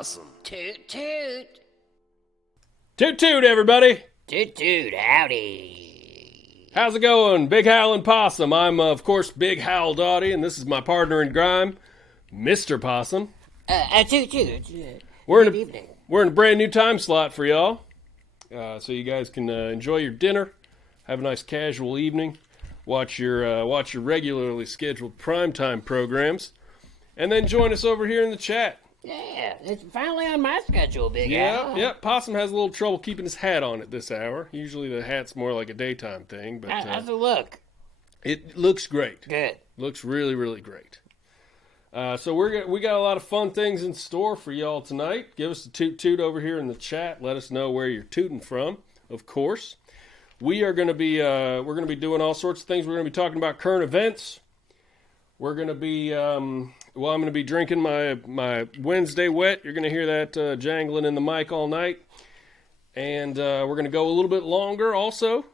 Possum. Toot toot. Toot toot, everybody. Toot toot, howdy. How's it going? Big Howell and Possum. I'm, of course, Big Howell Doughty, and this is my partner in crime, Mr. Possum. Toot toot. We're Good evening. We're in a brand new time slot for y'all, so you guys can enjoy your dinner, have a nice casual evening, watch your regularly scheduled primetime programs, and then join us over here in the chat. Yeah, it's finally on my schedule, Big Al. Yeah. Possum has a little trouble keeping his hat on at this hour. Usually the hat's more like a daytime thing, but How's it look? it looks great. Good. Looks really, really great. So we got a lot of fun things in store for y'all tonight. Give us a toot toot over here in the chat. Let us know where you're tooting from. Of course, we're going to be doing all sorts of things. We're going to be talking about current events. We're going to be I'm going to be drinking my Wednesday wet. You're going to hear that jangling in the mic all night, and we're going to go a little bit longer. Also,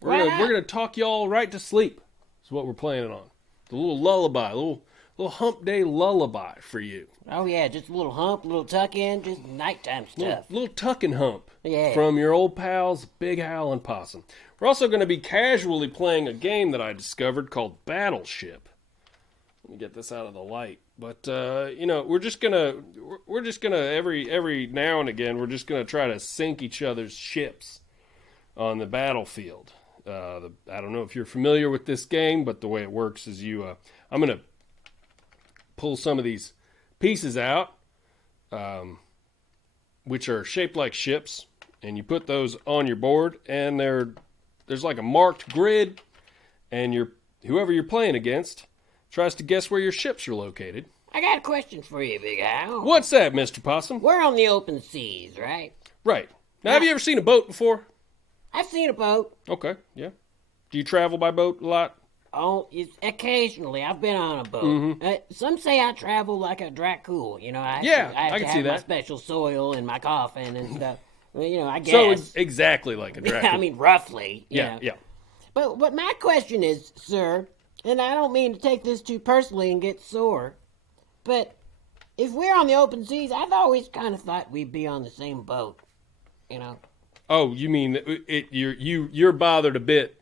we're going to talk y'all right to sleep. Is what we're planning on. The little lullaby, little hump day lullaby for you. Oh, yeah, just a little hump, a little tuck in, just nighttime stuff. Little tuck and hump Yeah. from your old pals, Big Howell and Possum. We're also going to be casually playing a game that I discovered called Battleship. Let me get this out of the light. But, we're just going to, every now and again, we're just going to try to sink each other's ships on the battlefield. I don't know if you're familiar with this game, but the way it works is I'm going to pull some of these pieces out, which are shaped like ships, and you put those on your board, and there's like a marked grid, and whoever you're playing against tries to guess where your ships are located. I got a question for you, Big Al. What's that, Mr. Possum? We're on the open seas, right? Right. Now, have you ever seen a boat before? I've seen a boat. Okay, yeah. Do you travel by boat a lot? Oh, occasionally. I've been on a boat. Mm-hmm. Some say I travel like a Dracul. I can have see my that. special soil in my coffin and stuff. I guess. So exactly like a Dracula. I mean, roughly. Yeah. But my question is, sir, and I don't mean to take this too personally and get sore, but if we're on the open seas, I've always kind of thought we'd be on the same boat. Oh, you mean you're bothered a bit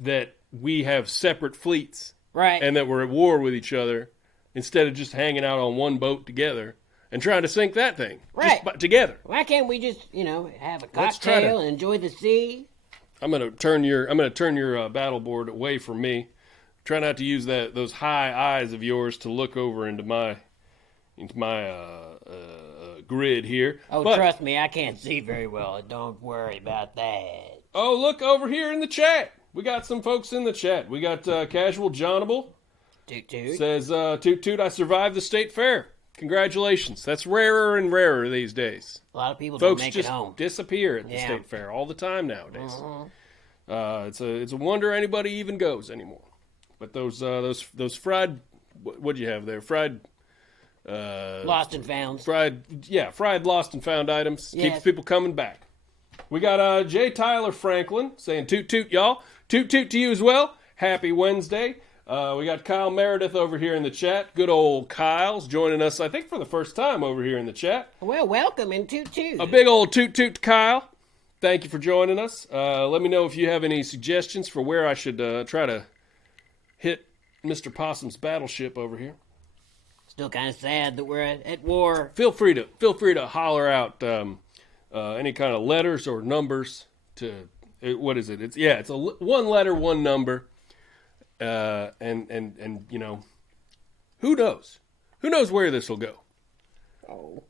that we have separate fleets, Right. and that we're at war with each other instead of just hanging out on one boat together and trying to sink that thing, Right. just together. Why can't we just, have a Let's try cocktail to- and enjoy the sea? I'm gonna turn your battle board away from me. Try not to use those high eyes of yours to look over into my grid here. Oh, But- trust me, I can't see very well. Don't worry about that. Oh, look over here in the chat. We got some folks in the chat. We got Casual Johnable. Toot toot. Says, toot toot, I survived the state fair. Congratulations. That's rarer and rarer these days. A lot of people Folks don't make just it home. disappear at the Yeah. state fair all the time nowadays. Uh-huh. It's a wonder anybody even goes anymore. But those fried, what'd you have there? Fried Lost and found. fried lost and found items. Yes. Keeps people coming back. We got J. Tyler Franklin saying toot toot, y'all. Toot toot to you as well. Happy Wednesday. We got Kyle Meredith over here in the chat. Good old Kyle's joining us, I think, for the first time over here in the chat. Well, welcome in toot toot. A big old toot toot to Kyle. Thank you for joining us. Let me know if you have any suggestions for where I should try to hit Mr. Possum's battleship over here. Still kind of sad that we're at war. Feel free to holler out any kind of letters or numbers to what is it? It's a one letter, one number, and who knows? Who knows where this will go? Oh,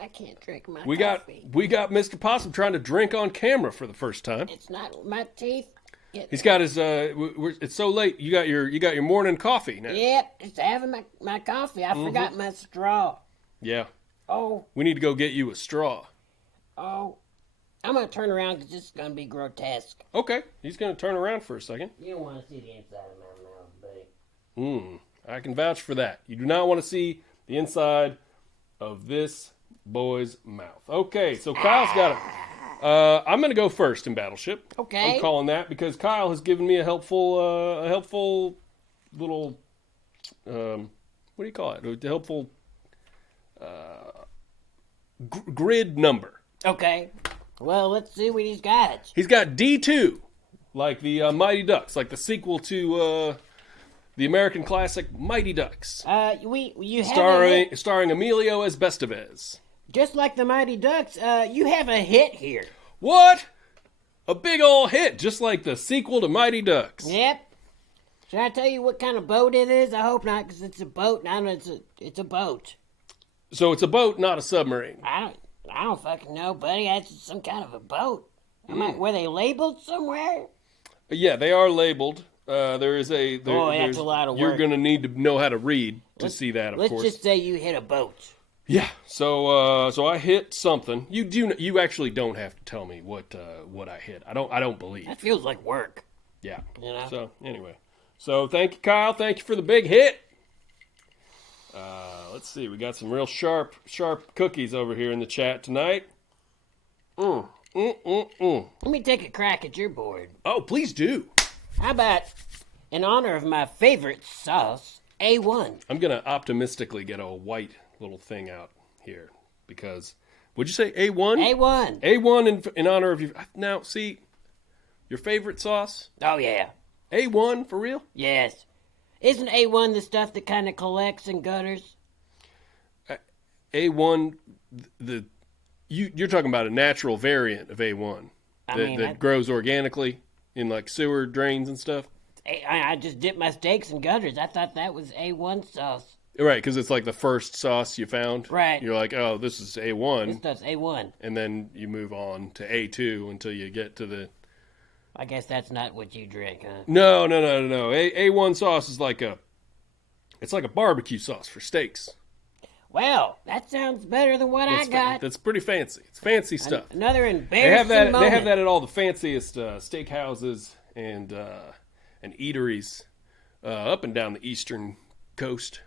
I can't drink my We coffee. got Mr. Possum trying to drink on camera for the first time. It's not my teeth. He's got his. It's so late. You got your morning coffee now. Yep, just having my coffee. I forgot my straw. Yeah. Oh, We need to go get you a straw. I'm going to turn around because this is going to be grotesque. Okay. He's gonna turn around for a second. You don't want to see the inside of my mouth, buddy. I can vouch for that. You do not want to see the inside of this boy's mouth. Okay, so Kyle's got it. I'm going to go first in Battleship. Okay. I'm calling that because Kyle has given me a helpful little, what do you call it? A helpful grid number. Okay. Well, let's see what he's got. He's got D2, like the Mighty Ducks, like the sequel to the American classic Mighty Ducks. You have starring Emilio Estevez. Just like the Mighty Ducks, you have a hit here. What? A big old hit, just like the sequel to Mighty Ducks. Yep. Should I tell you what kind of boat it is? I hope not, because it's a boat. And I know it's a boat. So it's a boat, not a submarine. I don't fucking know, buddy. That's some kind of a boat. Were they labeled somewhere? Yeah, they are labeled. There's a a lot of work. You're gonna need to know how to read to see that. Of course. Let's just say you hit a boat. Yeah. So I hit something. You actually don't have to tell me what I hit. I don't believe. That feels like work. Yeah. You know. So anyway. So thank you, Kyle. Thank you for the big hit. Let's see. We got some real sharp cookies over here in the chat tonight. Let me take a crack at your board. Oh, please do. How about, in honor of my favorite sauce, A1? I'm going to optimistically get a white little thing out here because, would you say A1? A1. A1 in honor of you. Now, see, your favorite sauce? Oh, yeah. A1, for real? Yes. Isn't A1 the stuff that kind of collects in gutters? A1, you're talking about a natural variant of A1 that grows organically in like sewer drains and stuff? I just dip my steaks in gutters. I thought that was A1 sauce. Right, because it's like the first sauce you found. Right. You're like, oh, this is A1. This stuff's A1. And then you move on to A2 until you get to the... I guess that's not what you drink, huh? No. A1 sauce is like it's like a barbecue sauce for steaks. Well, that sounds better than what I got. That's pretty fancy. It's fancy stuff. Another embarrassing moment. They have that at all the fanciest steakhouses and eateries up and down the eastern coast.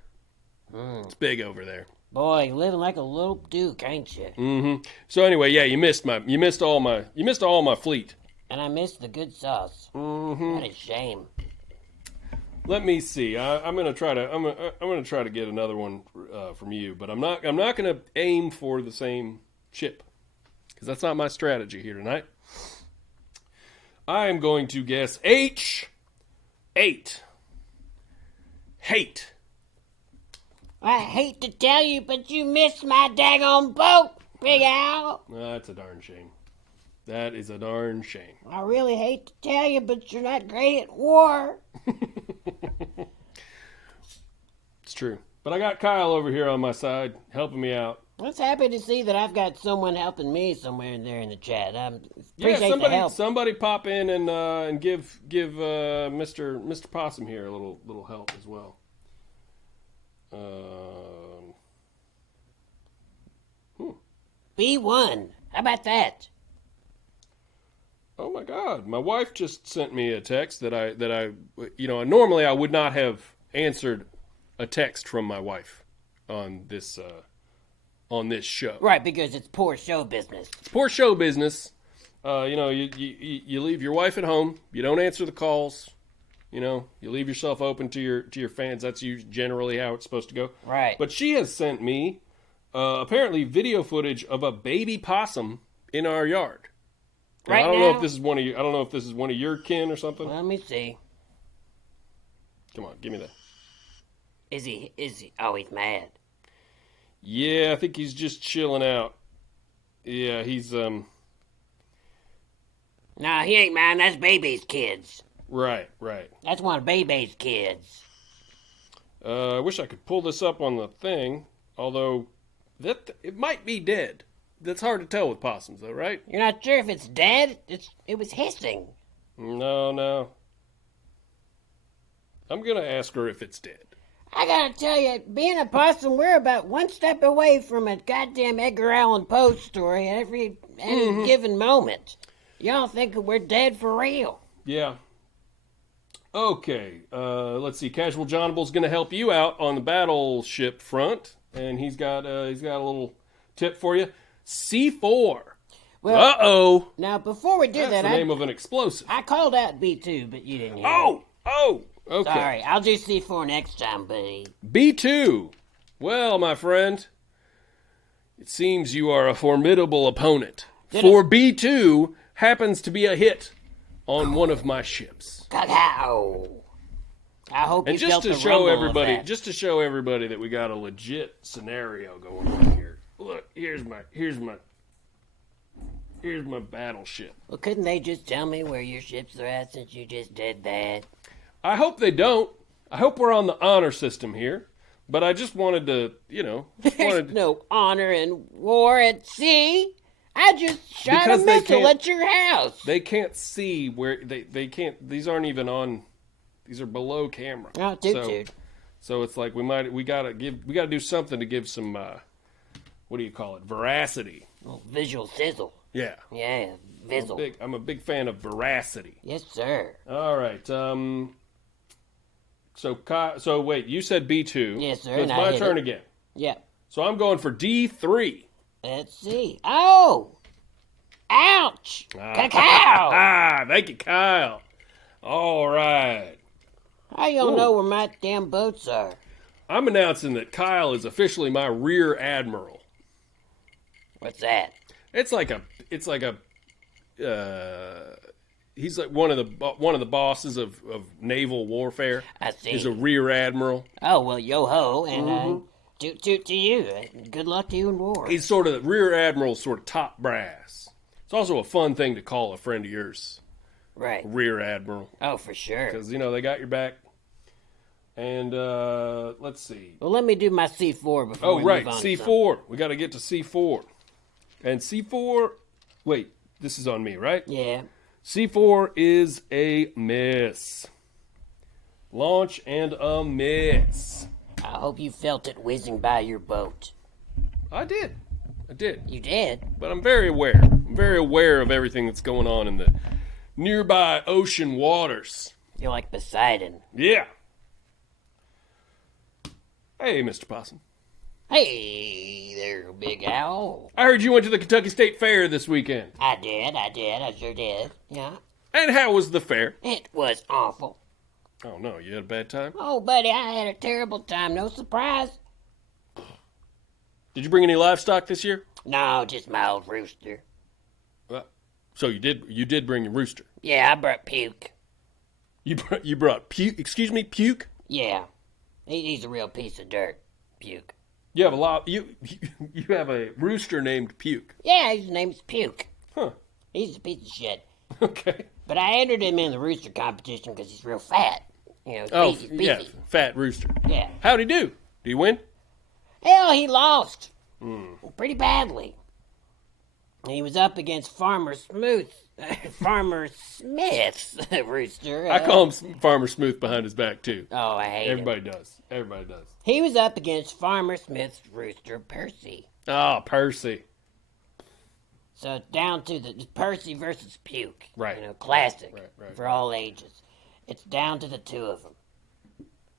It's big over there. Boy, you're living like a little duke, ain't you? Mm-hmm. So anyway, yeah, you missed all my fleet. And I missed the good sauce. Mm-hmm. What a shame. Let me see. I'm gonna try to get another one from you, but I'm not gonna aim for the same chip because that's not my strategy here tonight. I am going to guess H8. Hate. I hate to tell you, but you missed my daggone boat, Big Al. That's a darn shame. That is a darn shame. I really hate to tell you, but you're not great at war. It's true. But I got Kyle over here on my side, helping me out. I was happy to see that I've got someone helping me somewhere in there in the chat. I appreciate the help. Somebody pop in and give Mr. Possum here a little help as well. B1. How about that? Oh my God! My wife just sent me a text that I normally I would not have answered a text from my wife on this show. Right, because it's poor show business. It's poor show business. You leave your wife at home. You don't answer the calls. You leave yourself open to your fans. That's generally how it's supposed to go. Right. But she has sent me apparently video footage of a baby possum in our yard. Right now? I don't know if this is one of your kin or something. Let me see. Come on, give me that. Is he? Oh, he's mad. Yeah, I think he's just chilling out. Yeah, he's No, he ain't mine. That's Baby's kids. Right. That's one of Baby's kids. I wish I could pull this up on the thing, although it might be dead. That's hard to tell with possums, though, right? You're not sure if it's dead? It was hissing. No. I'm going to ask her if it's dead. I gotta tell you, being a possum, we're about one step away from a goddamn Edgar Allan Poe story at any given moment. Y'all think we're dead for real. Yeah. Okay, let's see. Casual Johnable's going to help you out on the Battleship front, and he's got a little tip for you. C4. Well, uh-oh. Now, before we do That's the name of an explosive. I called out B2, but you didn't hear Oh, okay. Sorry, I'll do C4 next time, buddy. B2. Well, my friend, It seems you are a formidable opponent. For B2 happens to be a hit on one of my ships. Cacao. I hope And you felt the just to show everybody that we got a legit scenario going on here. Look, here's my battleship. Well, couldn't they just tell me where your ships are at since you just did that? I hope they don't. I hope we're on the honor system here. But I just wanted to, There's no honor in war at sea. I just shot a missile at your house. They can't see where they can't. These aren't even on. These are below camera. Oh, dude. So it's like we gotta do something to give some what do you call it? Veracity. Oh, visual sizzle. Yeah. Yeah, vizzle. I'm a big fan of veracity. Yes, sir. All right. So wait, you said B2. Yes, sir. So it's my turn again. Yeah. So I'm going for D3. Let's see. Oh! Ouch! Cacao! Thank you, Kyle. All right. How y'all know where my damn boats are? I'm announcing that Kyle is officially my rear admiral. What's that? It's like a he's like one of the bosses of naval warfare. I see. He's a rear admiral. Oh, well, yo-ho, and toot to you. Good luck to you in war. He's sort of the rear admiral, sort of top brass. It's also a fun thing to call a friend of yours. Right. Rear admiral. Oh, for sure. Because, they got your back. And, let's see. Well, let me do my C4 before we move on. C4. We got to get to C4. And C4, wait, this is on me, right? Yeah. C4 is a miss. Launch and a miss. I hope you felt it whizzing by your boat. I did. You did? But I'm very aware. I'm very aware of everything that's going on in the nearby ocean waters. You're like Poseidon. Yeah. Hey, Mr. Possum. Hey there, Big Owl. I heard you went to the Kentucky State Fair this weekend. I did. I sure did. Yeah. And how was the fair? It was awful. Oh, no, you had a bad time? Oh, buddy, I had a terrible time. No surprise. Did you bring any livestock this year? No, just my old rooster. So you did bring a rooster? Yeah, I brought Puke. You brought Puke? Excuse me, Puke? Yeah. He's a real piece of dirt, Puke. You have a lot. You have a rooster named Puke. Yeah, his name's Puke. Huh. He's a piece of shit. Okay. But I entered him in the rooster competition because he's real fat. He's beefy. Yeah, fat rooster. Yeah. How'd he do? Did he win? Hell, he lost. Pretty badly. He was up against Farmer Smith's rooster. I call him Farmer Smooth behind his back, too. Oh, I hate him. Everybody does. He was up against Farmer Smith's rooster, Percy. Oh, Percy. So it's down to the Percy versus Puke. Right. Classic Right. for all ages. It's down to the two of them.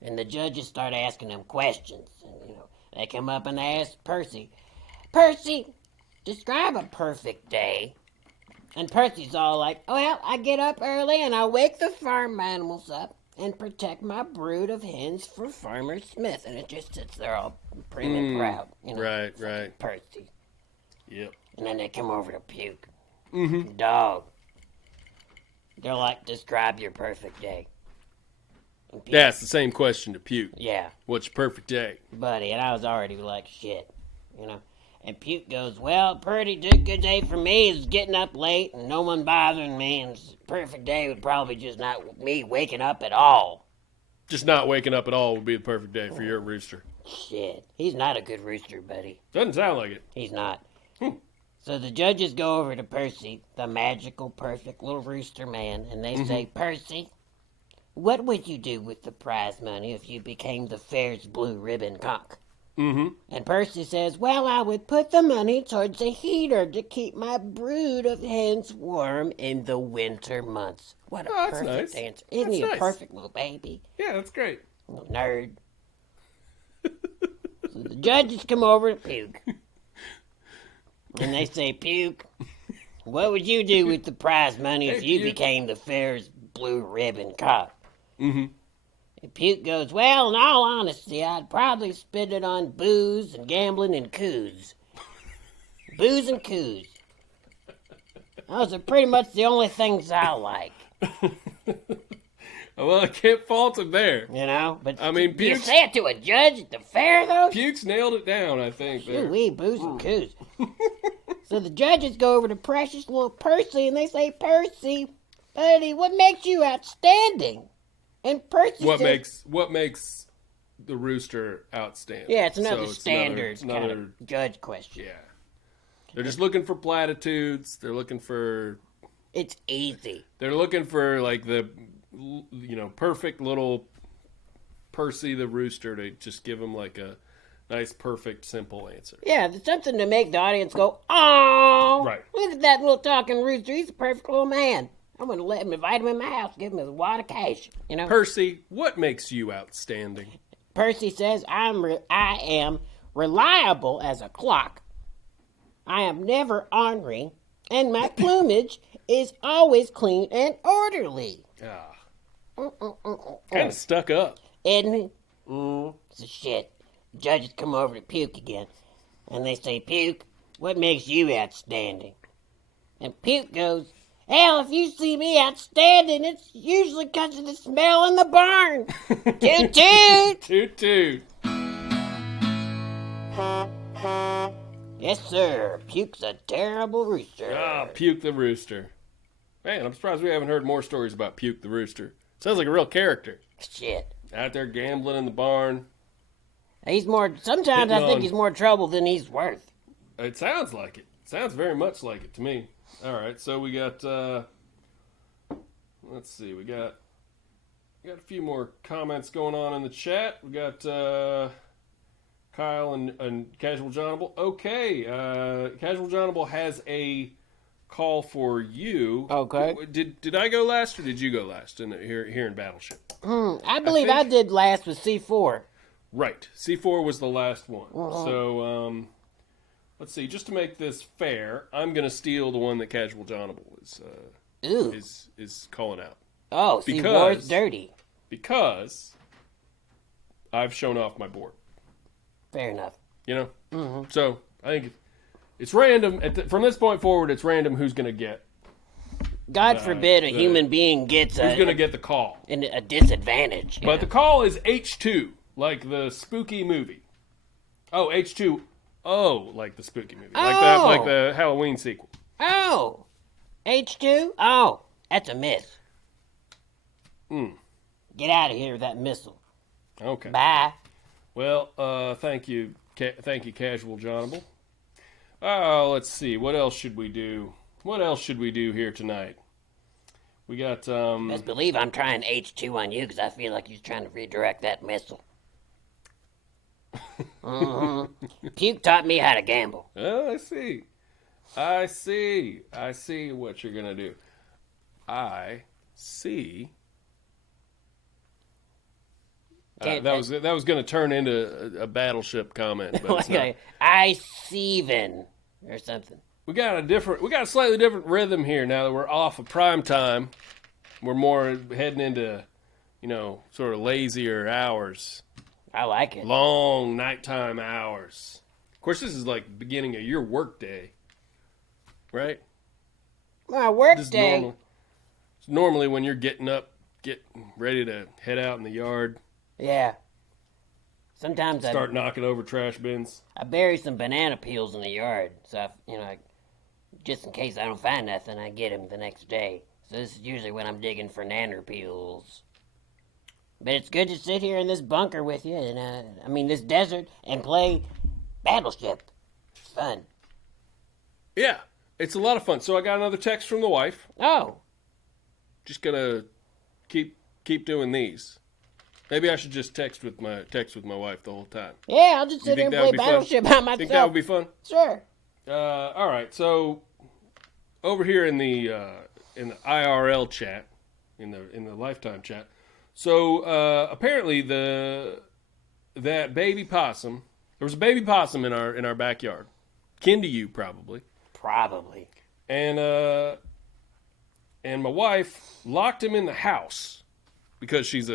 And the judges start asking them questions. And, they come up and they ask Percy, describe a perfect day. And Percy's all like, well, I get up early and I wake the farm animals up and protect my brood of hens for Farmer Smith. And it just sits there all prim and proud. Right. Percy. Yep. And then they come over to Puke. Mm-hmm. Dog. They're like, describe your perfect day. Yeah, it's the same question to Puke. Yeah. What's your perfect day? Buddy, and I was already like, shit. And Puke goes, well, pretty good day for me is getting up late and no one bothering me. And perfect day would probably just not me waking up at all. Just not waking up at all would be the perfect day for your rooster. Shit. He's not a good rooster, buddy. Doesn't sound like it. He's not. So the judges go over to Percy, the magical, perfect little rooster man, and they say, Percy, what would you do with the prize money if you became the fair's blue ribbon cock? And Percy says, well, I would put the money towards a heater to keep my brood of hens warm in the winter months. What a perfect answer. Isn't he a perfect little baby? Yeah, that's great. Little nerd. So the judges come over to Puke. And they say, Puke, what would you do with the prize money if you became the fair's blue ribbon cock? And Puke goes, well, in all honesty, I'd probably spend it on booze and gambling and coos. booze and coos. Those are pretty much the only things I like. Well, I can't fault him there. You know, but I mean, do you say it to a judge at the fair, though? Puke's nailed it down, I think. Ooh-wee, booze and coos. So the judges go over to precious little Percy, and they say, Percy, buddy, what makes you outstanding? And Percy says... What makes the rooster outstanding? Yeah, it's another standard kind of judge question. Yeah. They're just looking for platitudes. They're looking for... It's easy. They're looking for, like, the... perfect little Percy the rooster to just give him like a nice, perfect, simple answer. Yeah, there's something to make the audience go, oh, right. Look at that little talking rooster. He's a perfect little man. I'm going to let him invite him in my house, give him a wad of cash. You know, Percy, what makes you outstanding? Percy says, I am reliable as a clock. I am never ornery, and my plumage is always clean and orderly. Ah. Kind of stuck up. Isn't he? It's a shit. Judges come over to Puke again, and they say, Puke, what makes you outstanding? And Puke goes, hell, if you see me outstanding, it's usually because of the smell in the barn. Toot toot! Toot toot. Yes, sir. Puke's a terrible rooster. Ah, Puke the rooster. Man, I'm surprised we haven't heard more stories about Puke the rooster. Sounds like a real character. Shit. Out there gambling in the barn. Sometimes I think he's more trouble than he's worth. It sounds like it. Sounds very much like it to me. All right, so we got, let's see, we got a few more comments going on in the chat. We got Kyle and Casual Johnable. Okay, Casual Johnable has a call for you. Okay. Did I go last or did you go last here in Battleship? I believe I did last with C4. Right. C4 was the last one. So, let's see. Just to make this fair, I'm going to steal the one that Casual Johnable is calling out. Oh, C4's dirty. Because I've shown off my board. Fair enough. You know? Mm-hmm. So, I think it's random. From this point forward, it's random who's going to get. God forbid a human being gets who's going to get the call. A disadvantage. But the call is H2, like the spooky movie. Oh, H2O, like the spooky movie. Like the Halloween sequel. Oh. H2? Oh, that's a miss. Get out of here with that missile. Okay. Bye. Well, thank you, Casual Johnable. Let's see. What else should we do? What else should we do here tonight? We got, Best believe I'm trying H2 on you because I feel like you're trying to redirect that missile. Puke taught me how to gamble. Oh, I see. I see what you're going to do. I see. That was going to turn into a Battleship comment, but it's not. I see-ven or something. We got a slightly different rhythm here now that we're off of prime time. We're more heading into, sort of lazier hours. I like it. Long nighttime hours. Of course, this is like the beginning of your work day, right? My work day. It's normally when you're getting up, ready to head out in the yard. Yeah. Sometimes start knocking over trash bins. I bury some banana peels in the yard, so just in case I don't find nothing, I get them the next day. So this is usually when I'm digging for nanner peels. But it's good to sit here in this bunker with you, and this desert, and play Battleship. It's fun. Yeah, it's a lot of fun. So I got another text from the wife. Oh. Just gonna keep doing these. Maybe I should just text with my wife the whole time. Yeah, I'll just sit here and play Battleship by myself. Think that would be fun? Sure. All right. So over here in the IRL chat, in the Lifetime chat. So apparently that baby possum. There was a baby possum in our backyard, kin to you probably. Probably. And my wife locked him in the house because she's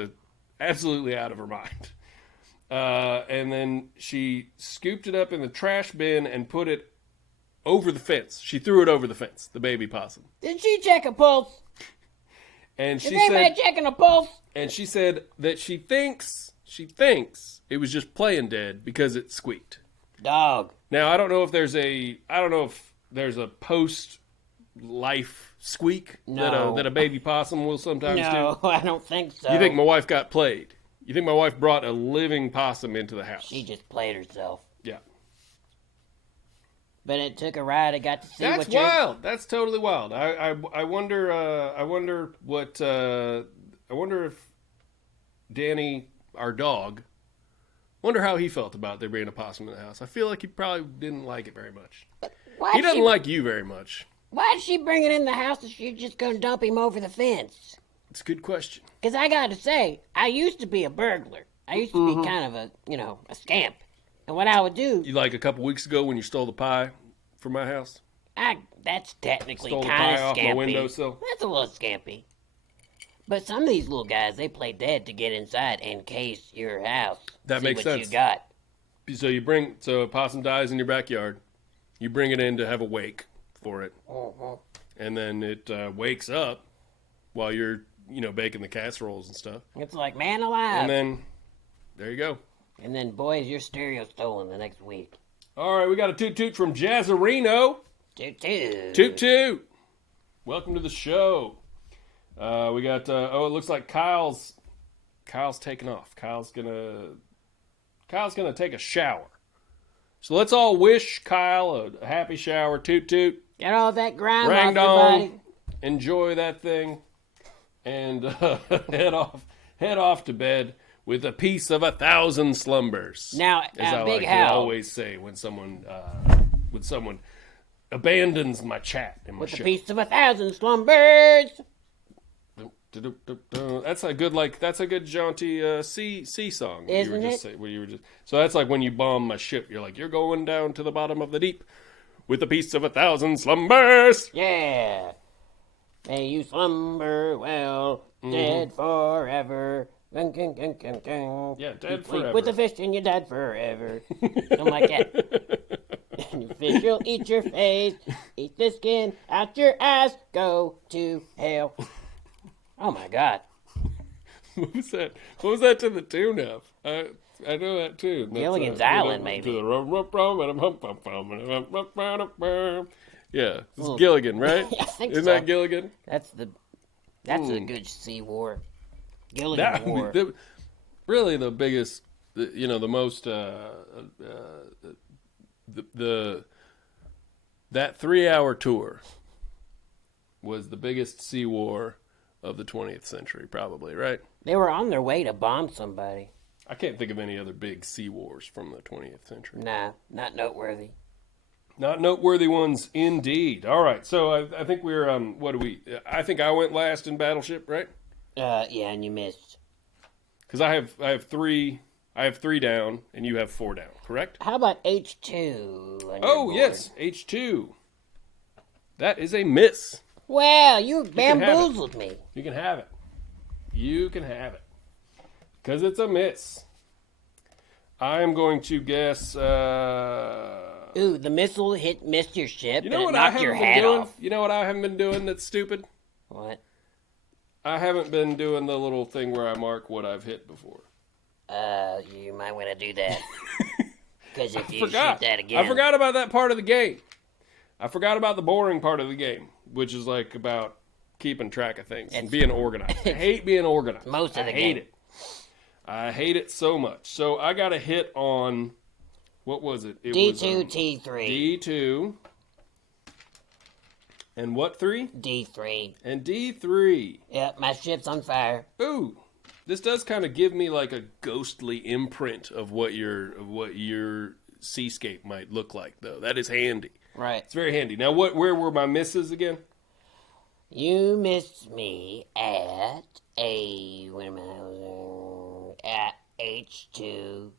absolutely out of her mind. And then she scooped it up in the trash bin and put it over the fence. She threw it over the fence, the baby possum. Did she check a pulse? And she Is anybody said, checking a pulse? and she said that she thinks it was just playing dead because it squeaked. Dog. Now I don't know if there's a post-life squeak that a baby possum will sometimes do. No, I don't think so. You think my wife got played? You think my wife brought a living possum into the house? She just played herself. Yeah. But it took a ride. I got to see That's wild. That's totally wild. I wonder if Danny, our dog, wonder how he felt about there being a possum in the house. I feel like he probably didn't like it very much. He doesn't like you very much. Why'd she bring it in the house if she's just going to dump him over the fence? It's a good question. Because I got to say, I used to be a burglar. I used to be kind of a scamp. And what I would do... You like a couple weeks ago when you stole the pie from my house? That's technically Stole the kind pie of off scampy. my windowsill? That's a little scampy. But some of these little guys, they play dead to get inside and case your house. That makes sense. See what you got. So a possum dies in your backyard. You bring it in to have a wake for it. And then it wakes up while you're, baking the casseroles and stuff. It's like, man alive. And then, there you go. And then, boys, your stereo stolen the next week. All right, we got a toot-toot from Jazzarino. Toot-toot. Toot-toot. Welcome to the show. We got, it looks like Kyle's taking off. Kyle's gonna take a shower. So let's all wish Kyle a happy shower. Toot-toot. Get all that grime Rang off your dong. body. Enjoy that thing. And head off to bed with a piece of 1,000 slumbers. Now, as I Big like Hal. to always say when someone abandons my chat in my With show. a piece of 1,000 slumbers. That's a good jaunty sea song. Isn't it? So that's like when you bomb my ship. You're like, you're going down to the bottom of the deep with a piece of 1,000 slumbers. Yeah. May you slumber well, dead forever. Gung, gung, gung, gung, gung. Yeah, dead You sleep forever. with the fish and you're dead forever. Something like that. And your fish will eat your face, eat the skin out your ass, go to hell. Oh my God. What was that? What was that to the tune of? I know that tune. Gilligan's Island, maybe. Yeah, it's Gilligan, right? I think Isn't so. that Gilligan? That's a good sea war. Gilligan War. Really the biggest, the most, that 3-hour tour was the biggest sea war of the 20th century, probably, right? They were on their way to bomb somebody. I can't think of any other big sea wars from the 20th century. Nah, not noteworthy. Not noteworthy ones, indeed. All right, so I think we're, I think I went last in Battleship, right? Yeah, and you missed. Because I have three down, and you have 4 down, correct? How about H2? On your Oh, board? yes, H2. That is a miss. Well, you can have bamboozled me. You can have it. You can have it. Because it's a miss. I am going to guess, Ooh, the missile missed your ship you know and what it I knocked haven't your been hat doing? off. You know what I haven't been doing that's stupid? What? I haven't been doing the little thing where I mark what I've hit before. You might want to do that. Because if you shoot Forgot. that again... I forgot about that part of the game. I forgot about the boring part of the game, which is like about keeping track of things and being organized. I hate being organized. Most of the I hate game. it. I hate it so much. So I got a hit on, what was it? It D2, was, T3. D2. And what 3? D3. And D3. Yep, my ship's on fire. Ooh. This does kind of give me like a ghostly imprint of what your seascape might look like, though. That is handy. Right. It's very handy. Now, where were my misses again? You missed me at at H2.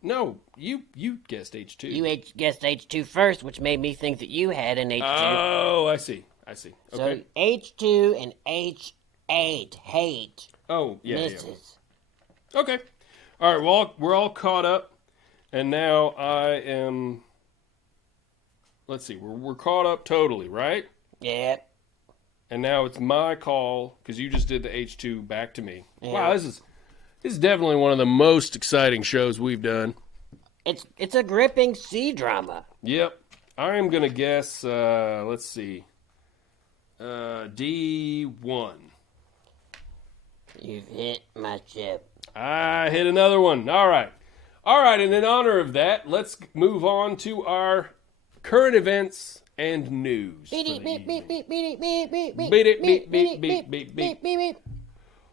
No, you guessed H2. You guessed H2 first, which made me think that you had an H2. Oh, I see. Okay. So H2 and H8 hate Oh, yeah. misses. Yeah. Okay. All right. Well, we're all caught up, and now I am let's see, we're caught up totally, right? Yeah. And now it's my call, because you just did the H2 back to me. Yeah. Wow, this is definitely one of the most exciting shows we've done. It's a gripping sea drama. Yep. I am going to guess, let's see, D1. You've hit my chip. I hit another one. All right. All right, and in honor of that, let's move on to our current events and news. Beep, beep, beep, beep, beep, beep, beep, beep, beep, Beat it, beep, beep, beep, beep, beep. beep.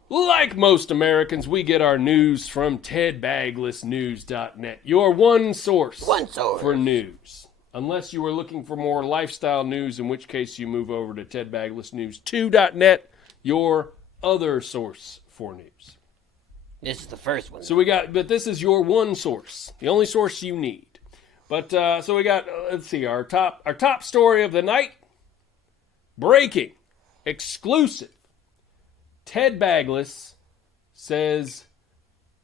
Like most Americans, we get our news from TedBaglessNews.net, your one source for news. Unless you are looking for more lifestyle news, in which case you move over to TedBaglessNews2.net, your other source for news. This is the first one. But this is your one source, the only source you need. But so we got, let's see, our top story of the night. Breaking, exclusive. Ted Bagless says,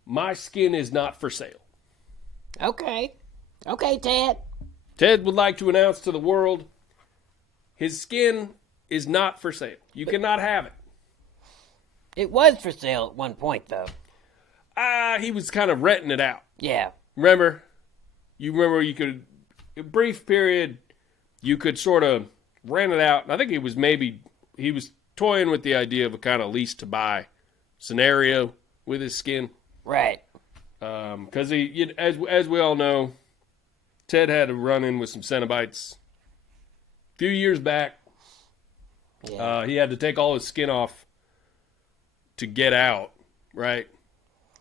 "My skin is not for sale." Okay, Ted. Ted would like to announce to the world, his skin is not for sale. You cannot have it. It was for sale at one point, though. He was kind of renting it out. Yeah. Remember you could, a brief period, you could sort of rent it out. And I think he was toying with the idea of a kind of lease to buy scenario with his skin. Right. Because as we all know, Ted had a run-in with some Cenobites a few years back. Yeah. He had to take all his skin off to get out, right?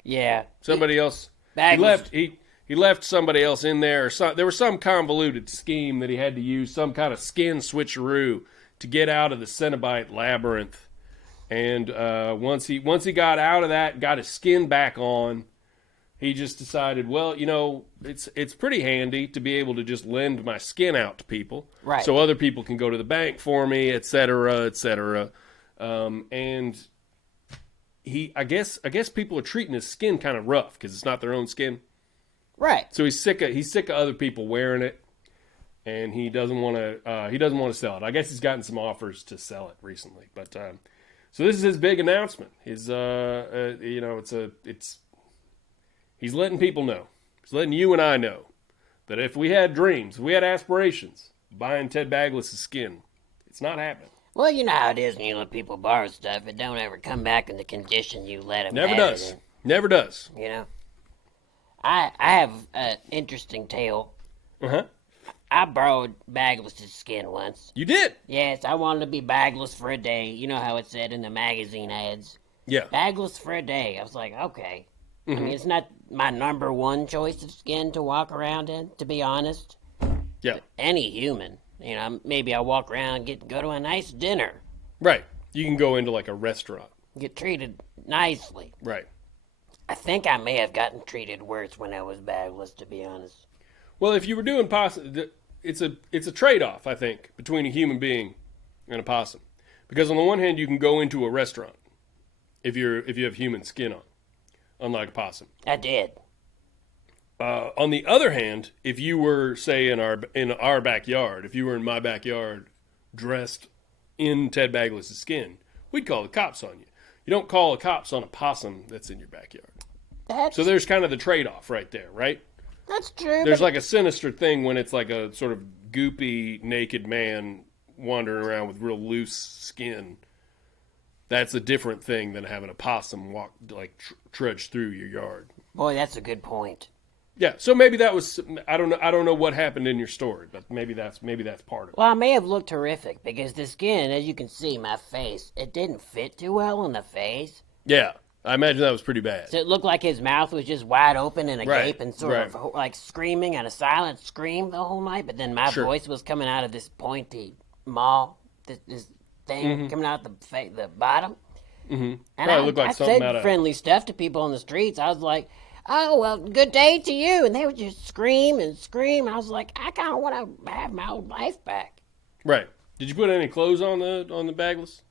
Yeah. Somebody else. Bagless. He left somebody else in there. There was some convoluted scheme that he had to use, some kind of skin switcheroo to get out of the Cenobite labyrinth. And once he got out of that, got his skin back on, he just decided, well, it's pretty handy to be able to just lend my skin out to people, right? So other people can go to the bank for me, et cetera, et cetera. And I guess people are treating his skin kind of rough because it's not their own skin, right? So he's sick of other people wearing it, and he doesn't want to sell it. I guess he's gotten some offers to sell it recently, but so this is his big announcement. He's letting people know. He's letting you and I know that if we had dreams, if we had aspirations, buying Ted Bagless' skin, it's not happening. Well, you know how it is when you let people borrow stuff. It don't ever come back in the condition you let them Never have does. it in. Never does. You know? I have an interesting tale. Uh-huh. I borrowed Bagless' skin once. You did? Yes, I wanted to be Bagless for a day. You know how it said in the magazine ads. Yeah. Bagless for a day. I was like, okay. Mm-hmm. I mean, it's not my number one choice of skin to walk around in, to be honest. Yeah. Any human. Maybe I'll walk around and go to a nice dinner. Right. You can go into like a restaurant. Get treated nicely. Right. I think I may have gotten treated worse when I was Bagless, to be honest. Well, if you were doing possum, it's a trade-off, I think, between a human being and a possum. Because on the one hand, you can go into a restaurant if you have human skin on, unlike a possum. I did. On the other hand, if you were, say, in our backyard, if you were in my backyard, dressed in Ted Bagless' skin, we'd call the cops on you. You don't call the cops on a possum that's in your backyard. So there's kind of the trade-off right there, right? That's true. There's like a sinister thing when it's like a sort of goopy, naked man wandering around with real loose skin. That's a different thing than having a possum walk, trudge through your yard. Boy, that's a good point. Yeah, so maybe that was, I don't know what happened in your story, but maybe that's part of it. Well, I may have looked horrific because the skin, as you can see, my face, it didn't fit too well in the face. Yeah, I imagine that was pretty bad. So it looked like his mouth was just wide open and agape and sort of like screaming and a silent scream the whole night, but then my voice was coming out of this pointy maw, this thing coming out the bottom. Mm-hmm. And I said friendly stuff to people on the streets. I was like, oh, well, good day to you. And they would just scream and scream. And I was like, I kind of want to have my old life back. Right. Did you put any clothes on the Bagless?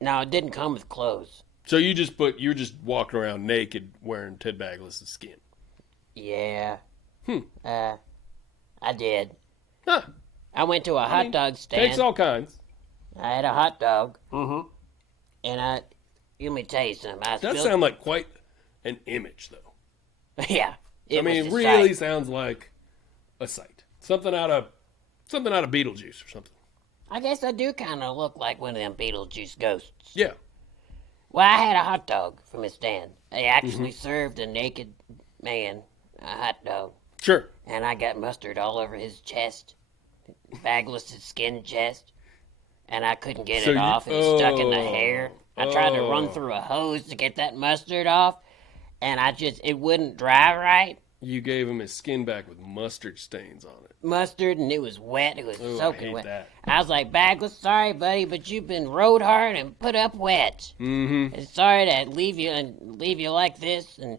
No, it didn't come with clothes. So you were just walking around naked wearing Ted Bagless' skin? Yeah. I did. Huh. I went to a hot dog stand. Takes all kinds. I had a hot dog. Mm-hmm. And let me tell you something. Does sound like quite an image, though. Yeah. It really sounds like a sight. Something out of Beetlejuice or something. I guess I do kind of look like one of them Beetlejuice ghosts. Yeah. Well, I had a hot dog from a stand. They actually served a naked man a hot dog. Sure. And I got mustard all over his chest. Bagless' skin chest. And I couldn't get it off. It was stuck in the hair. I tried to run through a hose to get that mustard off. And it wouldn't dry right. You gave him his skin back with mustard stains on it. Mustard, and it was wet. It was soaking wet. That. I was like, Bagless, sorry, buddy, but you've been rode hard and put up wet. Mm-hmm. And sorry to leave you like this. And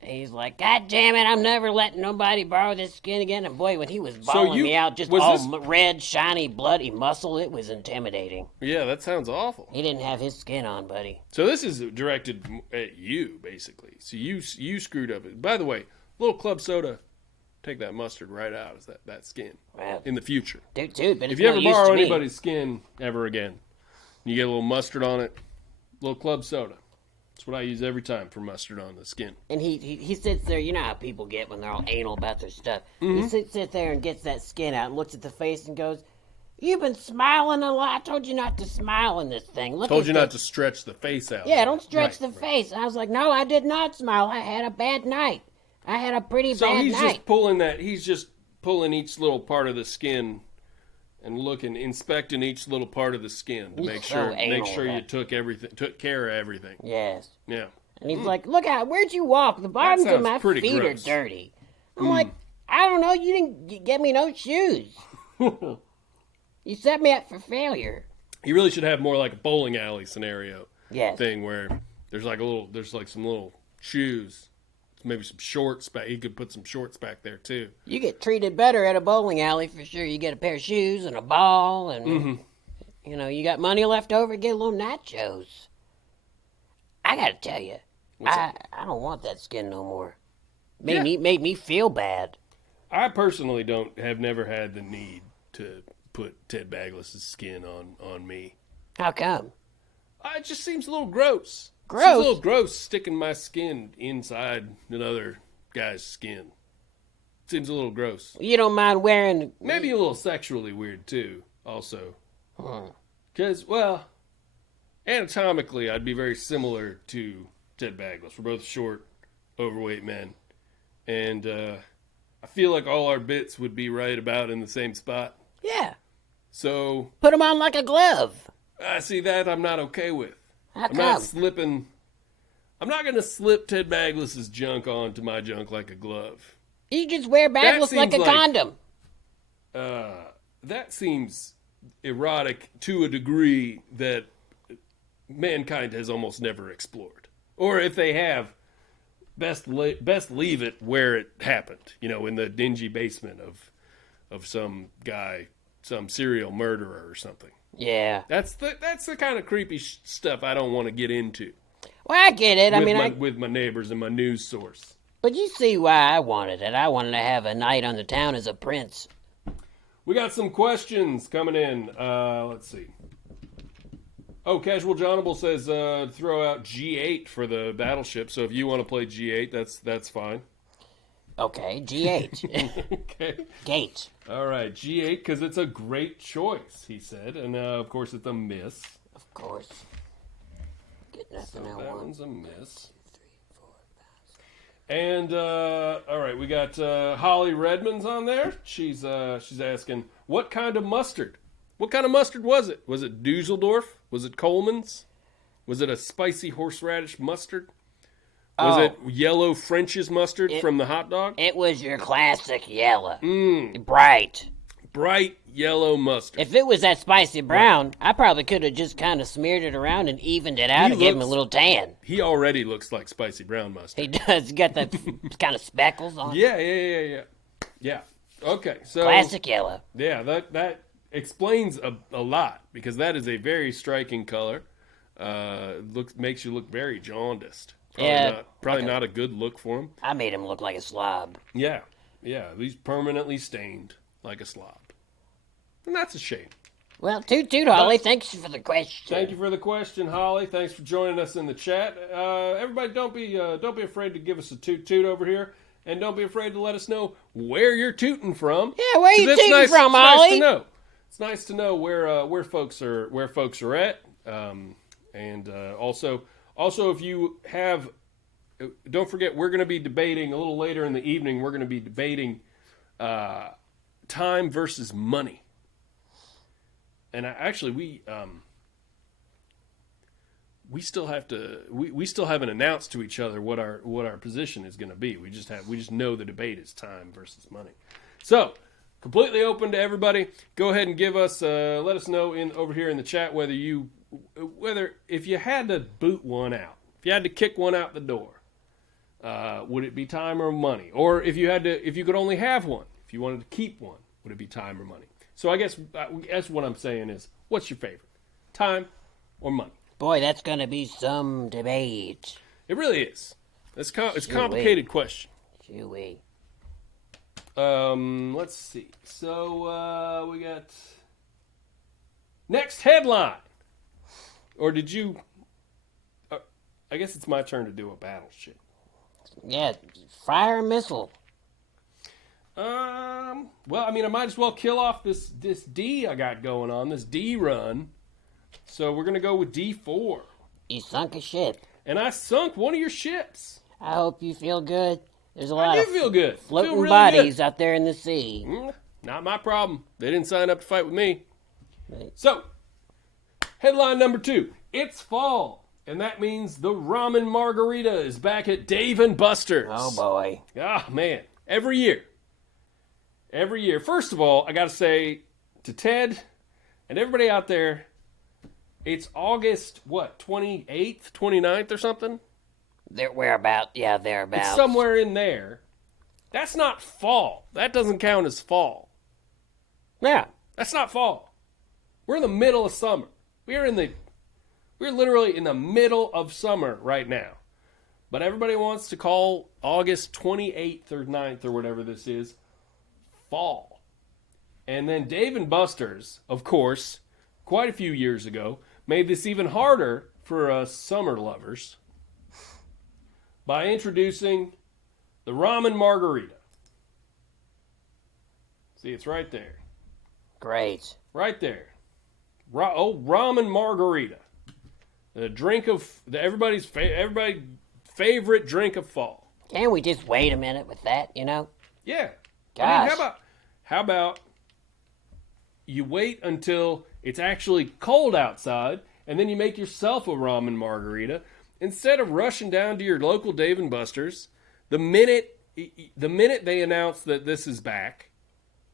he's like, God damn it, I'm never letting nobody borrow this skin again. And boy, when he was bawling me out, just all red, shiny, bloody muscle, it was intimidating. Yeah, that sounds awful. He didn't have his skin on, buddy. So this is directed at you, basically. So you screwed up. By the way, little club soda, take that mustard right out of that skin in the future. Dude, but if you ever borrow anybody's skin ever again, you get a little mustard on it, little club soda. That's what I use every time for mustard on the skin. And he sits there. You know how people get when they're all anal about their stuff. Mm-hmm. He sits there and gets that skin out and looks at the face and goes, "You've been smiling a lot. I told you not to smile in this thing. Told you not to stretch the face out. Yeah, don't stretch the face." And I was like, "No, I did not smile. I had a bad night. I had a pretty bad night." So he's just pulling each little part of the skin and inspecting each little part of the skin to make sure you took care of everything. Yes. Yeah. And he's like, "Look out, where'd you walk? The bottoms of my feet are dirty." I'm like, "I don't know, you didn't get me no shoes." You set me up for failure. You really should have more like a bowling alley scenario thing where there's some little shoes. Maybe some shorts back. You could put some shorts back there too. You get treated better at a bowling alley for sure. You get a pair of shoes and a ball, and you got money left over. Get a little nachos. I gotta tell you, I don't want that skin no more. Made me feel bad. I personally have never had the need to put Ted Bagless' skin on me. How come? It just seems a little gross. Gross? It's a little gross sticking my skin inside another guy's skin. Seems a little gross. You don't mind wearing... Maybe a little sexually weird, too, also. Because, anatomically, I'd be very similar to Ted Bagless. We're both short, overweight men. And I feel like all our bits would be right about in the same spot. Yeah. So... Put them on like a glove. I see that I'm not okay with. How come? I'm not going to slip Ted Bagless' junk onto my junk like a glove. You just wear Bagless like a condom. That seems erotic to a degree that mankind has almost never explored. Or if they have, best leave it where it happened. In the dingy basement of some guy, some serial murderer or something. Yeah. That's the kind of creepy stuff I don't want to get into. Well, I get it. With my neighbors and my news source. But you see why I wanted it. I wanted to have a night on the town as a prince. We got some questions coming in. Let's see. Oh, Casual Johnable says throw out G8 for the Battleship. So if you want to play G8, that's fine. Okay, G8. Okay. Gate. All right, G8, because it's a great choice, he said. And, of course, it's a miss. Of course. Get nothing so out that one. one's a miss. 2, 3, 4, 5. And, all right, we got Holly Redmond's on there. She's asking, what kind of mustard? What kind of mustard was it? Was it Dusseldorf? Was it Coleman's? Was it a spicy horseradish mustard? Was it yellow French's mustard from the hot dog? It was your classic yellow. Bright yellow mustard. If it was that spicy brown, I probably could have just kind of smeared it around and evened it out and gave him a little tan. He already looks like spicy brown mustard. He does. He's got that kind of speckles on it. Yeah. Okay, so... Classic yellow. Yeah, that explains a lot, because that is a very striking color. Makes you look very jaundiced. Probably not a good look for him. I made him look like a slob. Yeah, he's permanently stained like a slob. And that's a shame. Well, toot toot, Holly. Thanks for the question. Thank you for the question, Holly. Thanks for joining us in the chat. Everybody, don't be afraid to give us a toot toot over here, and don't be afraid to let us know where you're tooting from. Yeah, where you tooting from, Holly? Nice to know. It's nice to know where folks are at, and also if you have, don't forget, we're going to be debating a little later in the evening. We're going to be debating time versus money. And we still have to. We still haven't announced to each other what our position is going to be. We just know the debate is time versus money. So completely open to everybody. Go ahead and give us. Let us know over here in the chat whether if you had to boot one out, if you had to kick one out the door, would it be time or money? Or if you could only have one, if you wanted to keep one, would it be time or money? So I guess that's what I'm saying is, what's your favorite, time or money? Boy, that's going to be some debate. It really is. It's a complicated question. Chewy. Let's see. So we got next headline. Or did you? I guess it's my turn to do a battleship. Yeah, fire a missile. Well, I mean, I might as well kill off this D I got going on, this D run. So we're going to go with D4. You sunk a ship. And I sunk one of your ships. I hope you feel good. There's a lot of feel good. floating really bodies good. out there in the sea. Not my problem. They didn't sign up to fight with me. Right. So, headline number 2. It's fall. And that means the Ramen Margarita is back at Dave & Buster's. Oh, boy. Ah, man. Every year. First of all, I got to say to Ted and everybody out there, it's August, 28th, 29th or something? Thereabouts. It's somewhere in there. That's not fall. That doesn't count as fall. Yeah. That's not fall. We're in the middle of summer. We're literally in the middle of summer right now. But everybody wants to call August 28th or 9th or whatever this is fall. And then Dave & Buster's, of course, quite a few years ago, made this even harder for us summer lovers by introducing the Ramen Margarita. See, it's right there. Great. Right there. Ramen Margarita. The drink of everybody's favorite drink of fall. Can't we just wait a minute with that, Yeah. Gosh. I mean, how about you wait until it's actually cold outside, and then you make yourself a ramen margarita instead of rushing down to your local Dave & Buster's the minute they announce that this is back,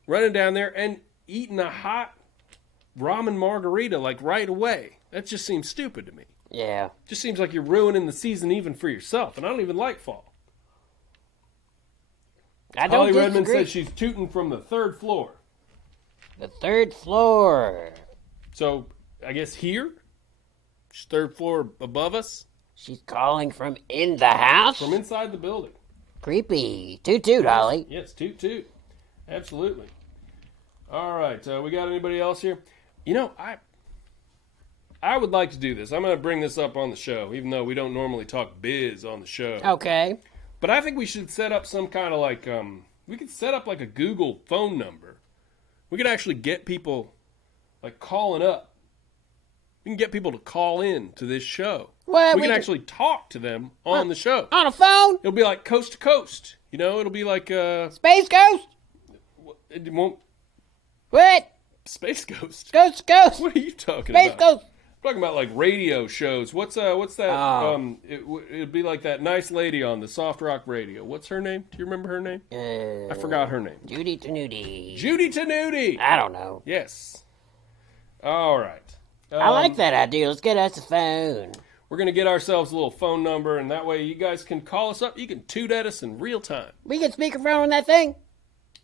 running down there and eating a hot ramen margarita like right away. That just seems stupid to me. Yeah. Just seems like you're ruining the season even for yourself, and I don't even like fall. Holly Redmond said she's tooting from the 3rd floor. The 3rd floor. So, I guess here? She's 3rd floor above us? She's calling from in the house? From inside the building. Creepy. Toot toot, Holly. Yes, toot toot. Absolutely. All right, we got anybody else here? I would like to do this. I'm going to bring this up on the show, even though we don't normally talk biz on the show. Okay. But I think we should set up some kind of we could set up like a Google phone number. We could actually get people calling up. We can get people to call in to this show. Well, we can actually talk to them on the show. On a phone? It'll be like coast to coast. It'll be like Space Ghost? It won't. What? Space Ghost? Ghost to Ghost? What are you talking Space about? Ghost. I'm talking about like radio shows. What's that? Oh. It'd be like that nice lady on the soft rock radio. What's her name? Do you remember her name? I forgot her name. Judy Tenuti. Judy Tenuti. I don't know. Yes. All right. I like that idea. Let's get us a phone. We're going to get ourselves a little phone number, and that way you guys can call us up. You can toot at us in real time. We can speakerphone on that thing?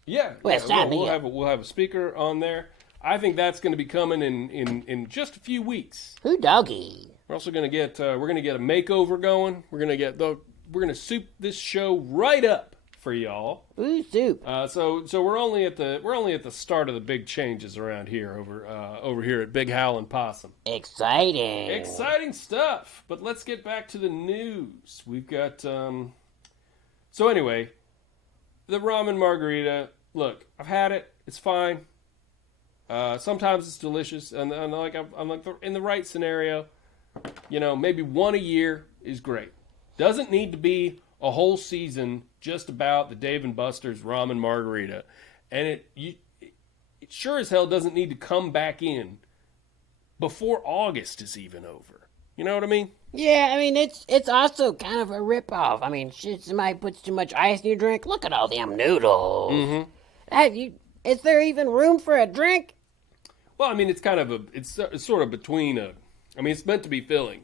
Yeah. Well, we'll have a speaker on there. I think that's going to be coming in just a few weeks. Who doggy? We're also going to get a makeover going. We're going to soup this show right up for y'all. Ooh, soup. So we're only at the start of the big changes around here over here at Big Howell and Possum. Exciting Stuff. But let's get back to the news. We've got so anyway, the ramen margarita. Look, I've had it. It's fine. Sometimes it's delicious, and I'm like in the right scenario. Maybe one a year is great. Doesn't need to be a whole season just about the Dave & Buster's ramen margarita. And it sure as hell doesn't need to come back in before August is even over. You know what I mean? Yeah, I mean, it's also kind of a ripoff. I mean, shit, somebody puts too much ice in your drink. Look at all them noodles. Mm-hmm. Is there even room for a drink? Well, I mean, it's kind of it's sort of between it's meant to be filling.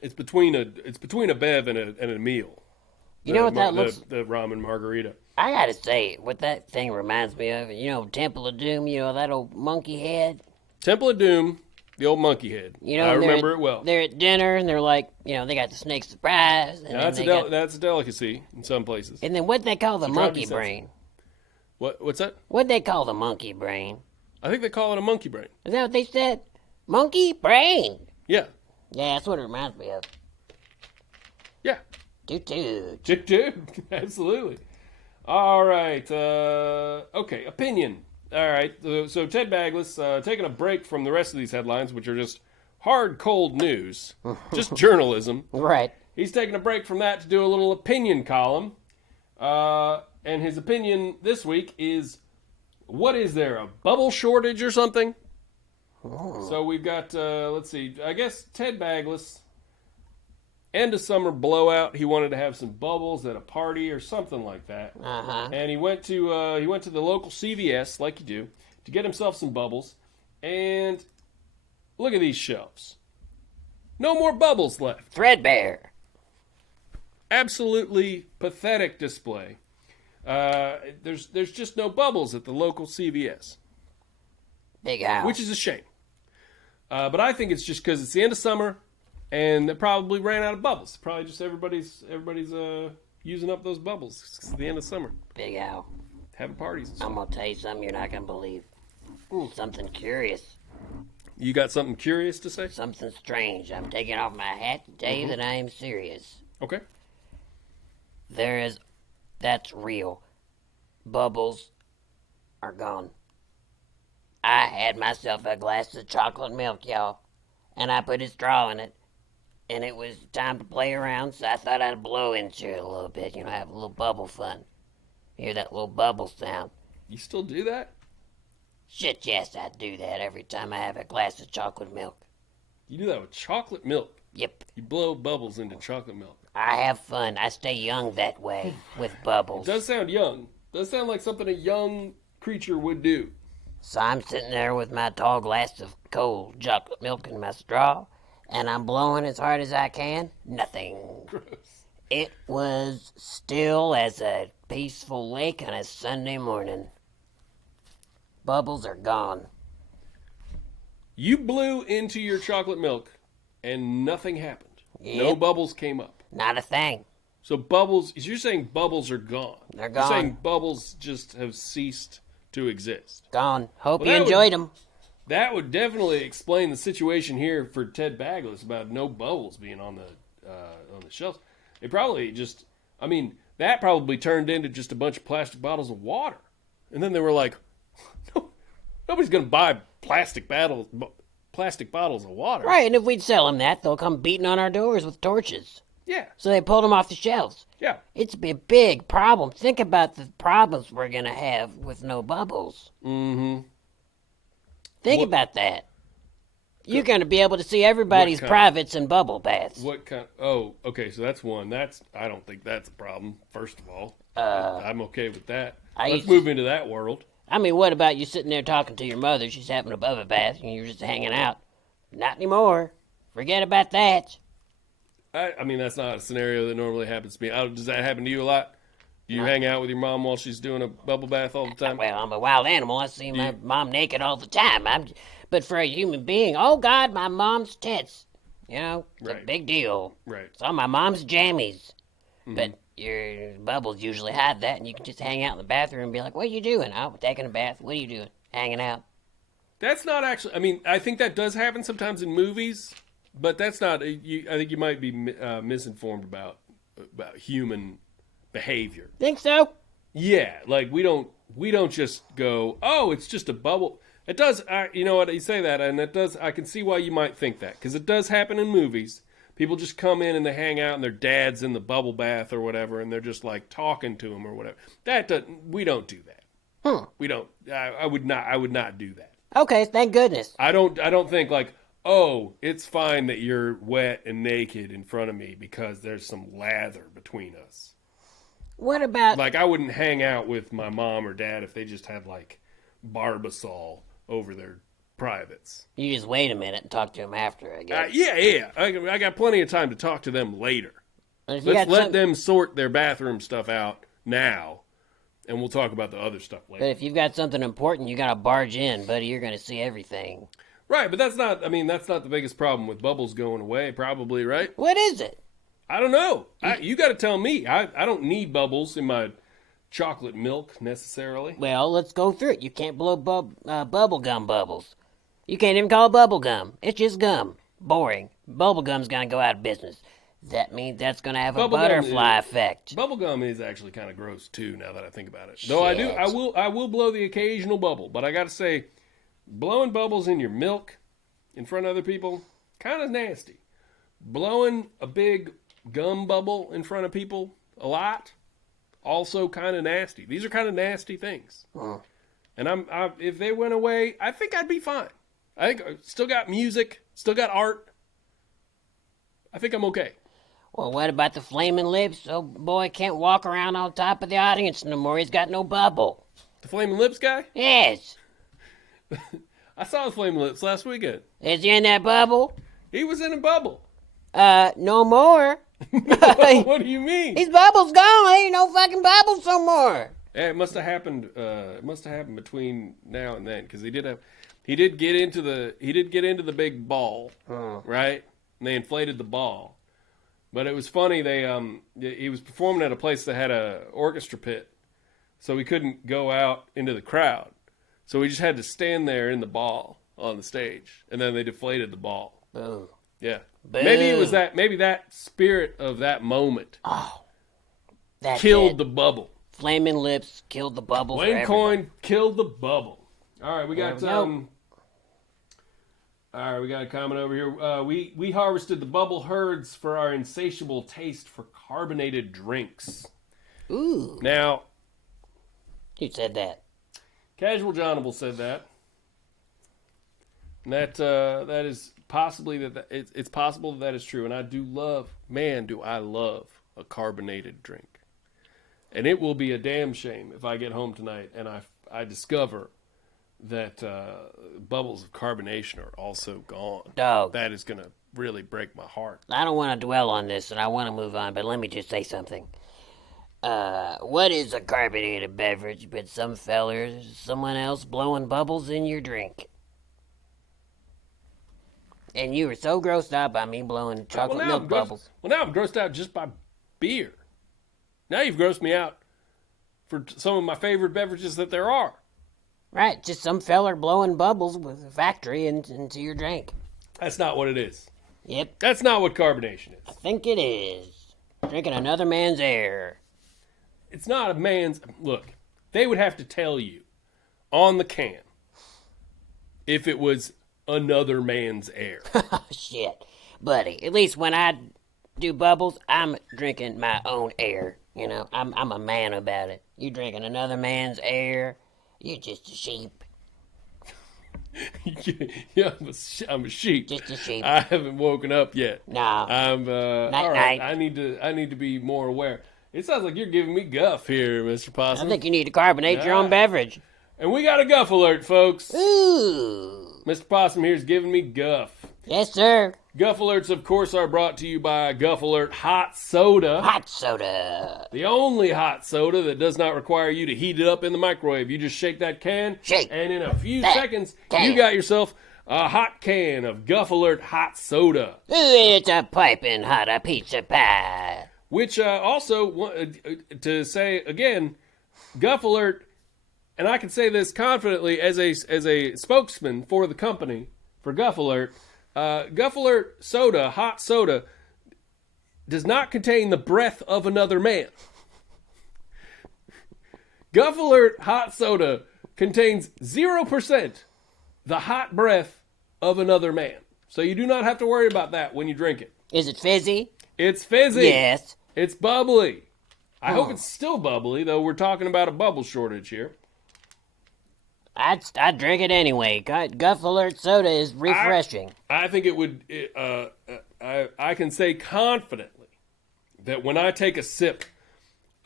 It's between a bev and a meal. You know what that looks? The ramen margarita. I gotta say, what that thing reminds me of, Temple of Doom. That old monkey head. Temple of Doom, the old monkey head. I remember it well. They're at dinner and they're like, they got the snake surprise. And that's a delicacy in some places. And then what they call the monkey brain? What's that? What they call the monkey brain? I think they call it a monkey brain. Is that what they said? Monkey brain. Yeah. Yeah, that's what it reminds me of. Yeah. Toot. Absolutely. All right. Okay, opinion. All right. So Ted Bagless taking a break from the rest of these headlines, which are just hard, cold news, just journalism. Right. He's taking a break from that to do a little opinion column. And his opinion this week is, what is there, a bubble shortage or something? Oh. So we've got, let's see, I guess Ted Bagless, end of summer blowout. He wanted to have some bubbles at a party or something like that. Uh-huh. And he went to the local CVS, like you do, to get himself some bubbles. And look at these shelves. No more bubbles left. Threadbare. Absolutely pathetic display. There's just no bubbles at the local CVS. Big house. Which is a shame. But I think it's just because it's the end of summer, and they probably ran out of bubbles. Probably just everybody's using up those bubbles. It's the end of summer. Big Al. Having parties. I'm going to tell you something you're not going to believe. Something curious. You got something curious to say? Something strange. I'm taking off my hat to tell you that I am serious. Okay. That's real. Bubbles are gone. I had myself a glass of chocolate milk, y'all, and I put a straw in it, and it was time to play around, so I thought I'd blow into it a little bit, have a little bubble fun. Hear that little bubble sound. You still do that? Shit, yes, I do that every time I have a glass of chocolate milk. You do that with chocolate milk? Yep. You blow bubbles into chocolate milk. I have fun. I stay young that way with bubbles. It does sound young. It does sound like something a young creature would do. So I'm sitting there with my tall glass of cold chocolate milk in my straw, and I'm blowing as hard as I can. Nothing. Gross. It was still as a peaceful lake on a Sunday morning. Bubbles are gone. You blew into your chocolate milk, and nothing happened. Yep. No bubbles came up. Not a thing. So bubbles, you're saying bubbles are gone. They're gone. You're saying bubbles just have ceased to exist. Gone. Hope you enjoyed them. That would definitely explain the situation here for Ted Bagless about no bubbles being on the shelves. It probably just, that probably turned into just a bunch of plastic bottles of water. And then they were like, nobody's going to buy plastic bottles of water. Right, and if we'd sell them that, they'll come beating on our doors with torches. Yeah. So they pulled them off the shelves. Yeah. It's a big problem. Think about the problems we're going to have with no bubbles. Mm-hmm. Think about that. You're going to be able to see everybody's privates and bubble baths. What kind? Oh, okay, so that's one. I don't think that's a problem, first of all. I'm okay with that. Let's move into that world. What about you sitting there talking to your mother? She's having a bubble bath, and you're just hanging out. Not anymore. Forget about that. That's not a scenario that normally happens to me. Does that happen to you a lot? Do you hang out with your mom while she's doing a bubble bath all the time? Well, I'm a wild animal. I see my mom naked all the time. But for a human being, oh, God, my mom's tits. It's a big deal. Right. It's all my mom's jammies. Mm-hmm. But, your bubbles usually hide that, and you can just hang out in the bathroom and be like, what are you doing? Oh, taking a bath. What are you doing? Hanging out. That's not actually... I mean, I think that does happen sometimes in movies, but that's not... I think you might be misinformed about human behavior. Think so? Yeah, like we don't just go, oh, it's just a bubble. It does, you know what, you say that, and it does, I can see why you might think that, because it does happen in movies. People just come in and they hang out and their dad's in the bubble bath or whatever, and they're just like talking to them or whatever. We don't do that. We don't, I would not do that. Okay, thank goodness. I don't think like, oh, it's fine that you're wet and naked in front of me because there's some lather between us. What about... Like, I wouldn't hang out with my mom or dad if they just had, like, Barbasol over their privates. You just wait a minute and talk to them after, I guess. Yeah. I got plenty of time to talk to them later. Let's let them sort their bathroom stuff out now, and we'll talk about the other stuff later. But if you've got something important, you gotta barge in, buddy. You're gonna see everything. Right, but that's not the biggest problem with bubbles going away, probably, right? What is it? I don't know. You got to tell me. I don't need bubbles in my chocolate milk necessarily. Well, let's go through it. You can't blow bubble gum bubbles. You can't even call it bubble gum. It's just gum. Boring. Bubble gum's gonna go out of business. That means that's gonna have a butterfly effect. Bubble gum is actually kind of gross too. Now that I think about it, though, I will blow the occasional bubble. But I got to say, blowing bubbles in your milk in front of other people, kind of nasty. Blowing a big gum bubble in front of people a lot, also kind of nasty. These are kind of nasty things. And if they went away, I think I'd be fine. I think I still got music, still got art. I think I'm okay. Well, what about the flaming lips? Oh boy, can't walk around on top of the audience no more. He's got no bubble. The flaming lips guy? Yes. I saw the flaming lips last weekend. Is he in that bubble? He was in a bubble. No more. What do you mean? These bubbles gone. Ain't no fucking bubbles no more. Yeah, it must have happened. It must have happened between now and then, because he did get into the big ball, right? And they inflated the ball. But it was funny. He was performing at a place that had a orchestra pit, so he couldn't go out into the crowd. So he just had to stand there in the ball on the stage, and then they deflated the ball. Boo. Yeah. Boo. Maybe it was that. Maybe that spirit of that moment That's killed it. the bubble. Flaming lips killed the bubble. Wayne Coyne killed the bubble. All right, we got All right, we got a comment over here. We harvested the bubble herds for our insatiable taste for carbonated drinks. Ooh. Now, Who said that? Casual Johnable said that. And that is possibly it's possible that is true. And I do love, man, do I love a carbonated drink. And it will be a damn shame if I get home tonight and I discover that bubbles of carbonation are also gone. Dog. That is going to really break my heart. I don't want to dwell on this, and I want to move on, but let me just say something. What is a carbonated beverage but someone else blowing bubbles in your drink? And you were so grossed out by me blowing chocolate milk bubbles. Well, now I'm grossed out just by beer. Now you've grossed me out for some of my favorite beverages that there are. Right, just some feller blowing bubbles with a factory into your drink. That's not what it is. Yep. That's not what carbonation I is. think it is. Drinking another man's air. It's not a man's... Look, they would have to tell you on the can if it was another man's air. Shit. Buddy, at least when I do bubbles, I'm drinking my own air. You know, I'm a man about it. You drinking another man's air, you're just a sheep. Yeah, I'm a sheep. Just a sheep. I haven't woken up yet. Nah. I'm Night, all right. night. I need to be more aware. It sounds like you're giving me guff here, Mr. Possum. I think you need to carbonate your own beverage. And we got a Guff Alert, folks. Ooh. Mr. Possum here's giving me guff. Yes, sir. Guff Alerts, of course, are brought to you by Guff Alert Hot Soda. Hot soda. The only hot soda that does not require you to heat it up in the microwave. You just shake that can, and in a few seconds, you got yourself a hot can of Guff Alert Hot Soda. Ooh, it's a piping hot a pizza pie. Which also, to say again, Guff Alert, and I can say this confidently as a spokesman for the company, for Guff Alert soda, hot soda, does not contain the breath of another man. Guff Alert hot soda contains 0% the hot breath of another man. So you do not have to worry about that when you drink it. Is it fizzy? It's fizzy. Yes. It's bubbly. I hope it's still bubbly, though we're talking about a bubble shortage here. I'd drink it anyway. Guff Alert soda is refreshing. I think it would... I can say confidently that when I take a sip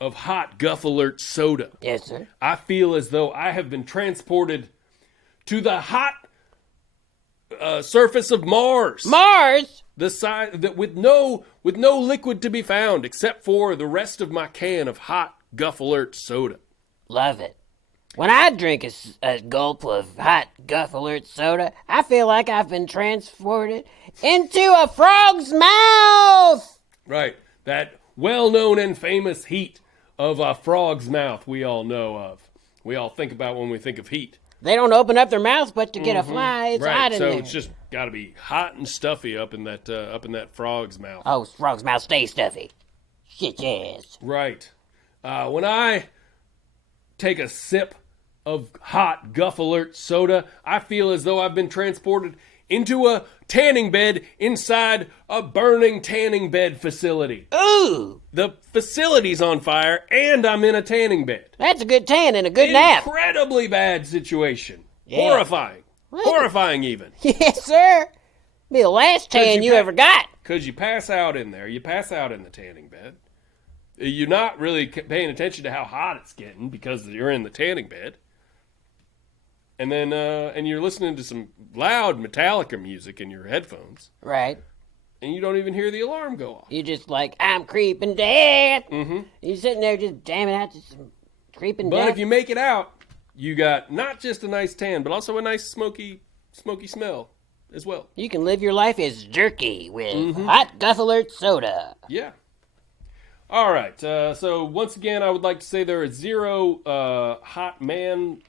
of hot Guff Alert soda... Yes, sir. I feel as though I have been transported to the hot surface of Mars. Mars? The side that with no liquid to be found except for the rest of my can of hot Guff Alert soda. Love it. When I drink a gulp of hot Guff Alert soda, I feel like I've been transported into a frog's mouth. Right. That well-known and famous heat of a frog's mouth we all know of. We all think about when we think of heat. They don't open up their mouths but to get a fly. It's hot in there. So it's just got to be hot and stuffy up in that frog's mouth. Oh, frog's mouth stays stuffy. Shit, yes. Right. When I take a sip of hot Guff Alert soda, I feel as though I've been transported into a tanning bed inside a burning tanning bed facility. Ooh! The facility's on fire, and I'm in a tanning bed. That's a good tan and a good nap. Incredibly bad situation. Yeah. Horrifying. Horrifying even. Yes, sir. Be the last tan you ever got. Because you pass out in there. You pass out in the tanning bed. You're not really paying attention to how hot it's getting because you're in the tanning bed. And then, and you're listening to some loud Metallica music in your headphones. Right. And you don't even hear the alarm go off. You just like, I'm creeping death. Mm-hmm. You're sitting there just jamming out to some creeping death. But if you make it out, you got not just a nice tan, but also a nice smoky smell as well. You can live your life as jerky with hot Guff Alert soda. Yeah. All right. So once again, I would like to say there is 0 hot man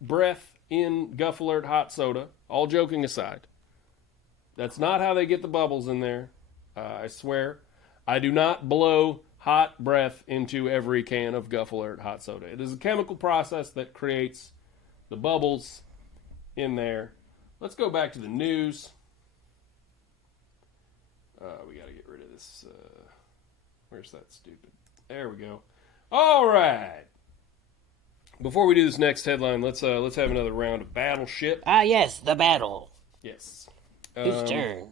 breath in Guff Alert hot soda. All joking aside. That's not how they get the bubbles in there. I swear. I do not blow hot breath into every can of Guff Alert hot soda. It is a chemical process that creates the bubbles in there. Let's go back to the news. We got to get rid of this. Where's that stupid? There we go. All right. Before we do this next headline, let's have another round of Battleship. Ah, yes, the battle. Yes. Whose turn?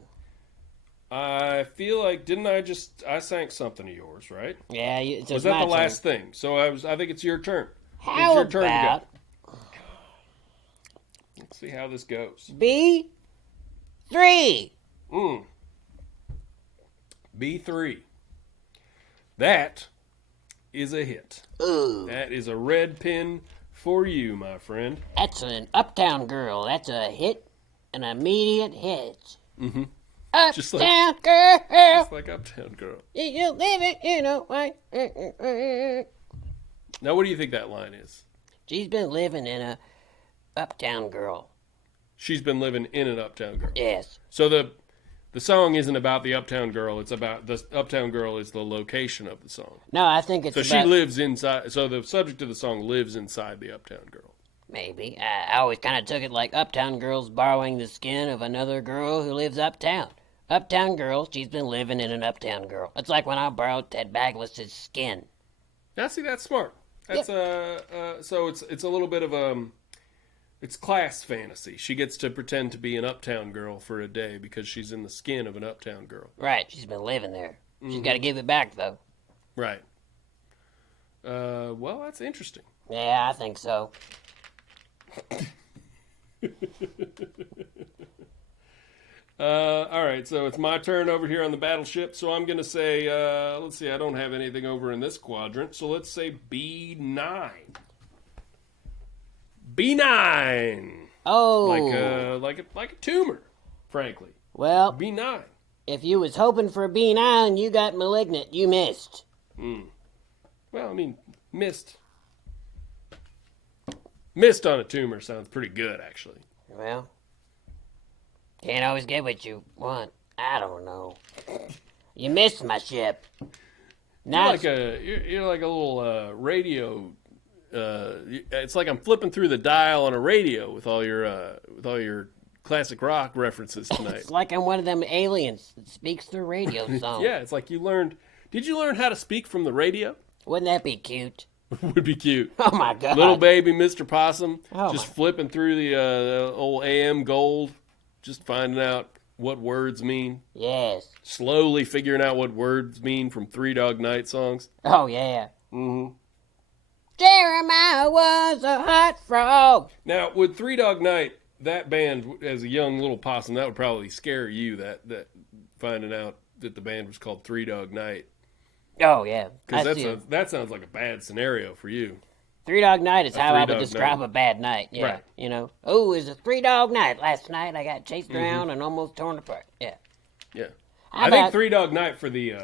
I feel like I sank something of yours, right? Yeah, was that the last thing? So I think it's your turn. How it's your turn about to go. Let's see how this goes. B3. B3. That is a hit. Ooh. That is a red pin for you, my friend. That's an Uptown Girl. That's a hit, an immediate hit. Mm-hmm. Uptown Girl. Just like Uptown Girl. You live it, you know why. Now, what do you think that line is? She's been living in a Uptown Girl. She's been living in an Uptown Girl. Yes. So the song isn't about the Uptown Girl. It's about the Uptown Girl is the location of the song. No, I think it's so about... she lives inside. So the subject of the song lives inside the Uptown Girl. Maybe. I always kind of took it like Uptown Girl's borrowing the skin of another girl who lives uptown. Uptown Girl, she's been living in an Uptown Girl. It's like when I borrowed Ted Bagless' skin. Now, see, that's smart. That's so it's a little bit of it's class fantasy. She gets to pretend to be an Uptown Girl for a day because she's in the skin of an Uptown Girl. Right, she's been living there. She's got to give it back, though. Right. Well, that's interesting. Yeah, I think so. All right, so it's my turn over here on the Battleship. So I'm going to say, let's see, I don't have anything over in this quadrant. So let's say B9. B9. Oh. Like a tumor, frankly. Well. B9. If you was hoping for Bean Island, you got Malignant. You missed. Well, I mean, missed on a tumor sounds pretty good, actually. Well, can't always get what you want. I don't know. You missed my ship. You're like a little radio. It's like I'm flipping through the dial on a radio with all your classic rock references tonight. It's like I'm one of them aliens that speaks through radio songs. Yeah, it's like you learned. Did you learn how to speak from the radio? Wouldn't that be cute? Would be cute. Oh my God. Little baby Mr. Possum just flipping through the old AM gold, just finding out what words mean. Yes. Slowly figuring out what words mean from Three Dog Night songs. Oh yeah. Jeremiah was a hot frog. Now, with Three Dog Night, that band, as a young little possum, that would probably scare you, that finding out that the band was called Three Dog Night. Oh, yeah. Because that sounds like a bad scenario for you. Three Dog Night is how I would describe a bad night. Yeah. Right. You know, it was a 3-dog night. Last night I got chased around and almost torn apart. Yeah. Yeah. I think Three Dog Night for the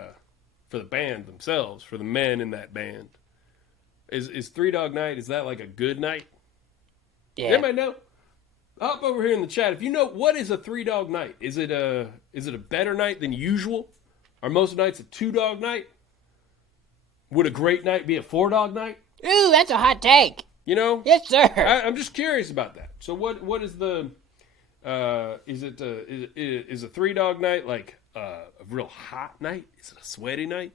band themselves, for the men in that band. Is Three Dog Night, is that like a good night? Yeah. Anybody know? Hop over here in the chat. If you know, what is a 3-dog night? Is it a better night than usual? Are most nights a 2-dog night? Would a great night be a 4-dog night? Ooh, that's a hot take. You know? Yes, sir. I'm just curious about that. So what is the is a 3-dog night like a real hot night? Is it a sweaty night?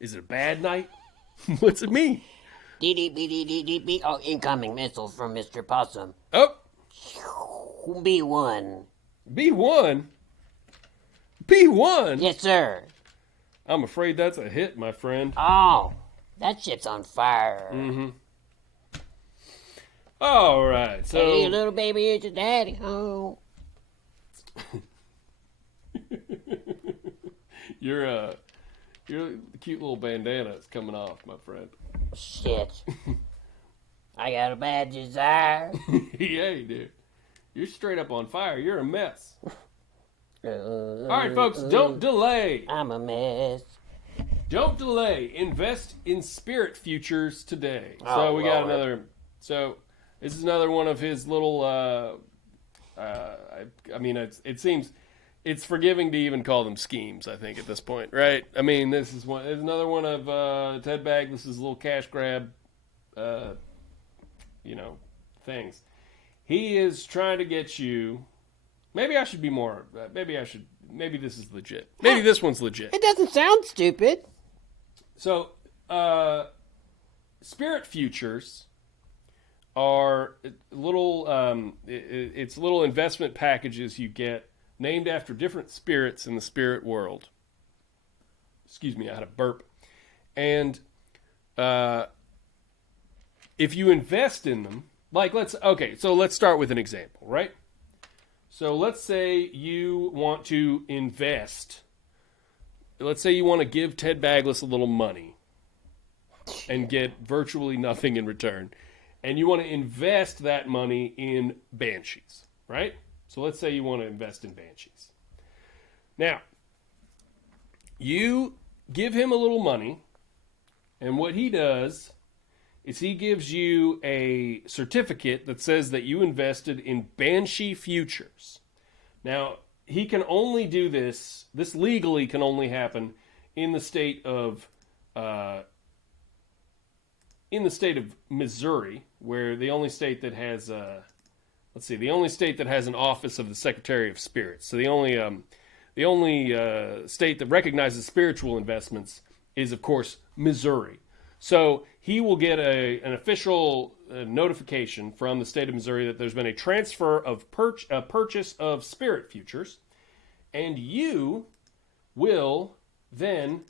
Is it a bad night? What's it mean? D-D-B-D-D-D-B. Oh, incoming missile from Mr. Possum. Oh. B1. B1? B1? Yes, sir. I'm afraid that's a hit, my friend. Oh, that shit's on fire. All right, so... Hey, little baby, it's your daddy home. Your cute little bandana is coming off, my friend. Shit. I got a bad desire. Yeah, you do. You're straight up on fire. You're a mess. All right, folks, don't delay. I'm a mess. Don't delay. Invest in spirit futures today. Oh, so we got Lord. another. So this is another one of his little. I mean, it seems it's forgiving to even call them schemes. I think at this point, right? I mean, this is one. There's another one of Ted Bagless' little cash grab. Things. He is trying to get you. Maybe I should be more. Maybe this is legit. Maybe this one's legit. It doesn't sound stupid. So, spirit futures are little. It's little investment packages you get named after different spirits in the spirit world. Excuse me, I had a burp. And if you invest in them, let's start with an example, right? So let's say you want to invest. Let's say you want to give Ted Bagless a little money and get virtually nothing in return. And you want to invest that money in Banshees, right? So let's say you want to invest in Banshees. Now, you give him a little money, and what he does is he gives you a certificate that says that you invested in Banshee futures. Now, he can only do this legally can only happen in the state of Missouri, where the only state that has the only state that has an office of the Secretary of Spirits. So the only state that recognizes spiritual investments is, of course, Missouri. So he will get an official notification from the state of Missouri that there's been a transfer of purchase of spirit futures, and you will then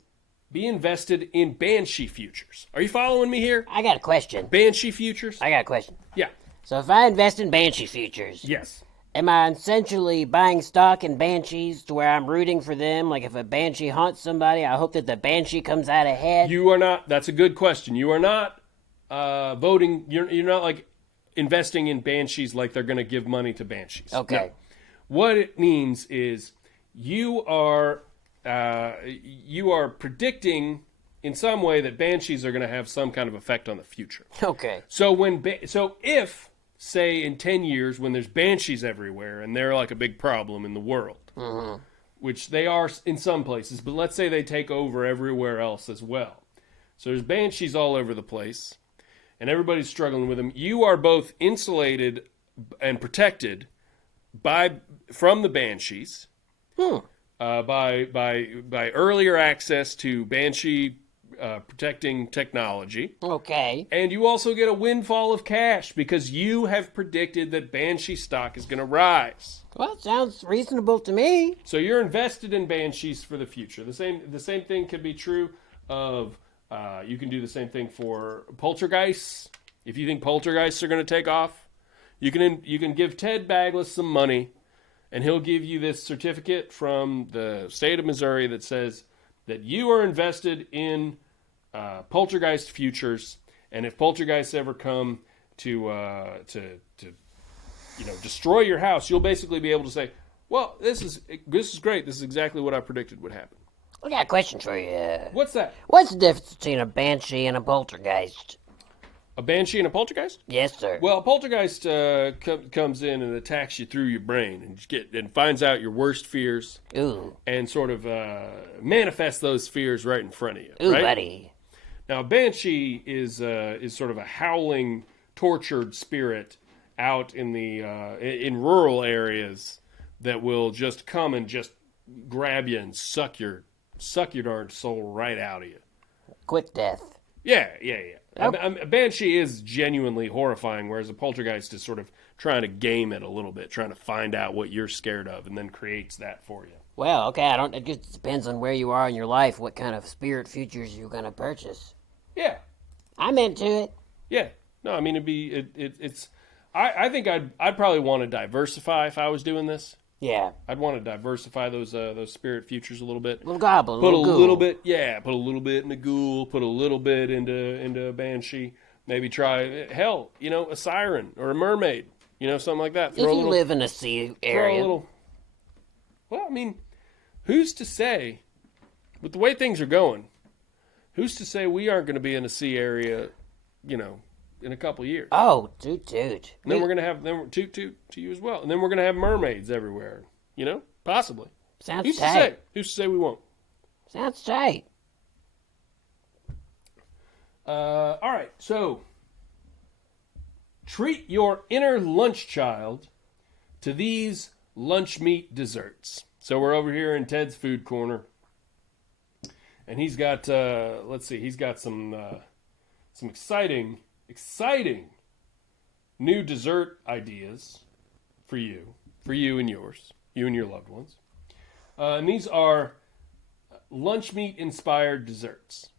be invested in Banshee futures. Are you following me here? I got a question. Banshee futures? I got a question. Yeah. So if I invest in Banshee futures, Yes. am I essentially buying stock in Banshees to where I'm rooting for them? Like if a Banshee haunts somebody, I hope that the Banshee comes out ahead? You are not. That's a good question. You are not voting. You're not like investing in Banshees like they're going to give money to Banshees. Okay. No. What it means is you are predicting in some way that banshees are going to have some kind of effect on the future. Okay. So if, say, in 10 years, when there's banshees everywhere and they're like a big problem in the world, which they are in some places, but let's say they take over everywhere else as well. So there's banshees all over the place, and everybody's struggling with them. You are both insulated and protected from the banshees by earlier access to banshee protecting technology. Okay. And you also get a windfall of cash because you have predicted that banshee stock is going to rise. Well, sounds reasonable to me. So you're invested in banshees for the future. The same thing could be true of. You can do the same thing for poltergeists. If you think poltergeists are going to take off, you can give Ted Bagless some money, and he'll give you this certificate from the state of Missouri that says that you are invested in poltergeist futures, and if poltergeists ever come to destroy your house, you'll basically be able to say, well, this is great. This is exactly what I predicted would happen. I got a question for you. What's that? What's the difference between a banshee and a poltergeist? A banshee and a poltergeist? Yes, sir. Well, a poltergeist comes in and attacks you through your brain and finds out your worst fears. Ooh. And sort of manifests those fears right in front of you. Ooh, right? buddy. Now, a banshee is sort of a howling, tortured spirit out in the in rural areas that will just come and just grab you and suck your darn soul right out of you. Quick death. Yeah. Oh. A banshee is genuinely horrifying, whereas a poltergeist is sort of trying to game it a little bit, trying to find out what you're scared of, and then creates that for you. Well, okay, it just depends on where you are in your life, what kind of spirit futures you're going to purchase. Yeah. I'm into it. Yeah. No, I mean, it's. I think I'd probably want to diversify if I was doing this. Yeah. I'd want to diversify those spirit futures a little bit. Little goblin, put little a ghoul. little bit, put a little bit in a ghoul, put a little bit into a banshee. Maybe try a siren or a mermaid, something like that. If you live in a sea area. Well, I mean, who's to say, with the way things are going, who's to say we aren't going to be in a sea area, in a couple of years? Oh, toot. And then we're going to have toot to you as well. And then we're going to have mermaids everywhere. Possibly. Sounds Who's tight. Who's to say we won't? Sounds tight. All right. So, treat your inner lunch child to these lunch meat desserts. So we're over here in Ted's food corner, and he's got he's got some exciting new dessert ideas for you and yours, you and your loved ones. And these are lunch meat inspired desserts.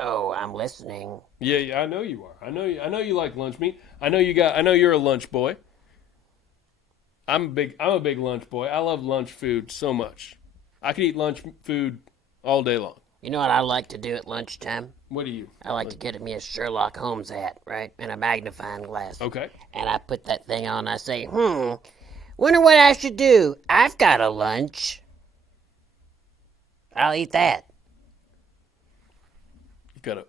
Oh, I'm listening. Yeah, I know you are. I know you like lunch meat. I know you're a lunch boy. I'm a big lunch boy. I love lunch food so much. I could eat lunch food all day long. You know what I like to do at lunchtime? What do you? I like to get me a Sherlock Holmes hat, right? And a magnifying glass. Okay. And I put that thing on and I say, wonder what I should do. I've got a lunch. I'll eat that. You got a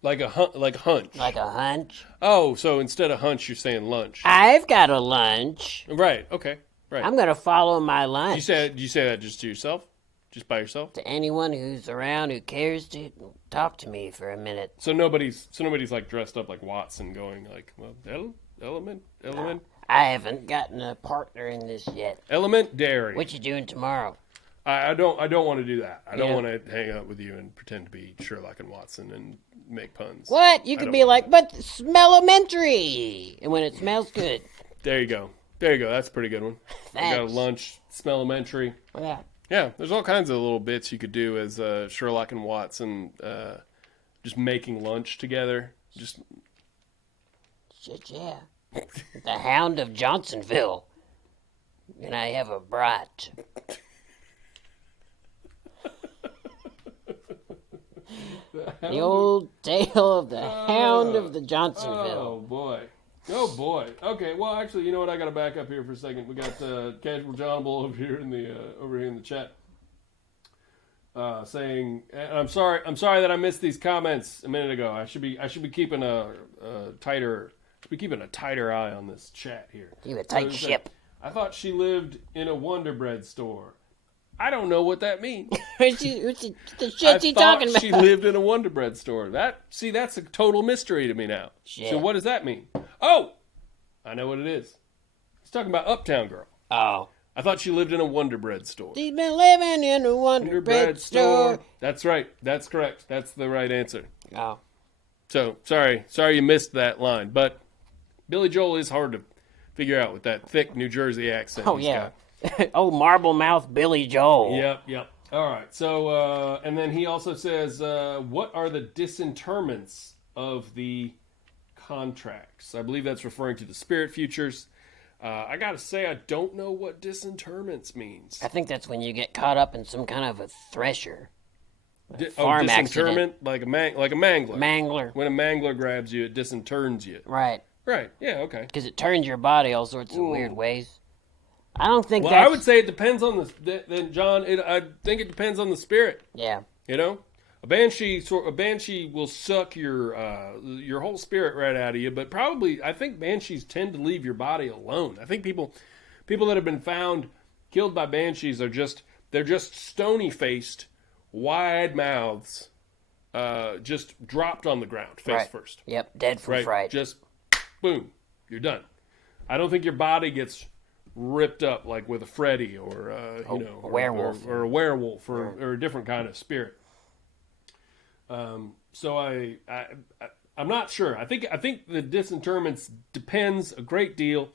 like a hunch. Like a hunch? Oh, so instead of hunch, you're saying lunch. I've got a lunch. Right. Okay. Right. I'm going to follow my lunch. Do you say that just to yourself? Just by yourself? To anyone who's around who cares to talk to me for a minute. So nobody's like dressed up like Watson going like, well, element. No, I haven't gotten a partner in this yet. Element dairy. What you doing tomorrow? I don't want to do that. I don't want to hang out with you and pretend to be Sherlock and Watson and make puns. What? You could be like, but smellomentary. And when it smells good. There you go. That's a pretty good one. Thanks. I got a lunch, smellomentary. Yeah. Yeah, there's all kinds of little bits you could do as Sherlock and Watson, just making lunch together. Just shit, yeah. The Hound of Johnsonville. And I have a brat. The old tale of the Hound of the Johnsonville. Oh, boy. Oh boy. Okay. Well, actually, you know what? I got to back up here for a second. We got Casual John Bull over here in the chat, saying, "I'm sorry. I'm sorry that I missed these comments a minute ago. I should be keeping a tighter eye on this chat here. Keep a tight ship." I thought she lived in a Wonder Bread store. I don't know what that means. What's the shit you talking about? She lived in a Wonder Bread store. That's a total mystery to me now. Shit. So what does that mean? Oh, I know what it is. He's talking about Uptown Girl. Oh. I thought she lived in a Wonder Bread store. She's been living in a Wonder Bread store. That's right. That's correct. That's the right answer. Oh. So, sorry you missed that line. But Billy Joel is hard to figure out with that thick New Jersey accent. Oh, yeah. Oh, marble mouth Billy Joel. Yep. All right. So, and then he also says, what are the disinterments of the contracts? I believe that's referring to the spirit futures. I got to say, I don't know what disinterments means. I think that's when you get caught up in some kind of a thresher. Farm disinterment? Accident. Like a mangler. Mangler. When a mangler grabs you, it disinterns you. Right. Yeah, okay. Because it turns your body all sorts of weird ways. I don't think Well, I would say it depends on then John, I think it depends on the spirit. Yeah. You know? A banshee will suck your whole spirit right out of you, but probably I think banshees tend to leave your body alone. I think people that have been found killed by banshees they're just stony faced, wide mouths, just dropped on the ground face first. Yep, dead from fright. Just boom, you're done. I don't think your body gets ripped up like with a Freddy or a werewolf or a werewolf or a different kind of spirit. So I'm not sure. I think the disinterments depends a great deal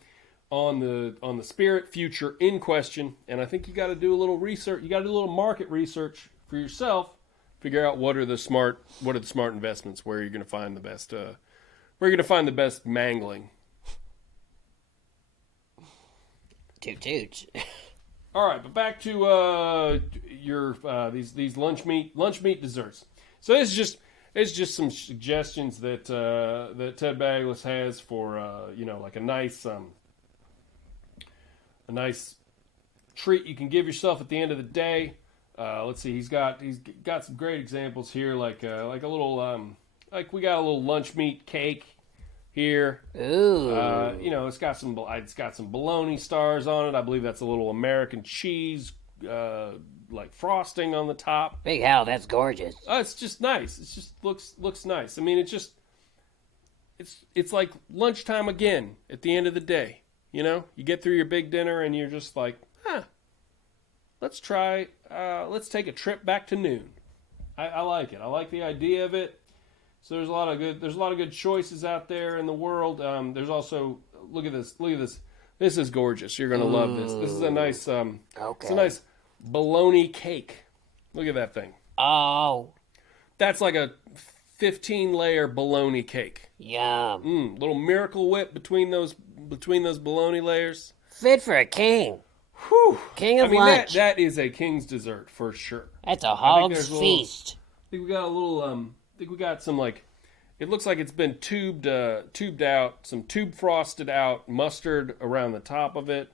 on the spirit future in question, and I think you got to do a little research. You got to do a little market research for yourself. Figure out what are the smart investments. Where you're going to find the best. Where you're going to find the best mangling. Toot. All right, but back to your these lunch meat desserts. So it's just some suggestions that Ted Bagless has for like a nice treat you can give yourself at the end of the day. Let's see, he's got some great examples here, like a little like we got a little lunch meat cake here. Ooh. It's got some bologna stars on it. I believe that's a little American cheese, like frosting on the top. Big hell, that's gorgeous. It's just nice. It just looks nice. I mean, it's like lunchtime again at the end of the day. You know, you get through your big dinner and you're just like, let's take a trip back to noon. I like it. I like the idea of it. So there's a lot of good choices out there in the world. There's also look at this. This is gorgeous. You're gonna love this. This is a nice It's a nice bologna cake. Look at that thing. Oh, that's like a 15-layer bologna cake. Yum. Little Miracle Whip between those bologna layers. Fit for a king. Whew. King of lunch. That is a king's dessert for sure. That's a hog's feast. I think we got a little. I think we got some it looks like it's been tubed out, some tube frosted out mustard around the top of it.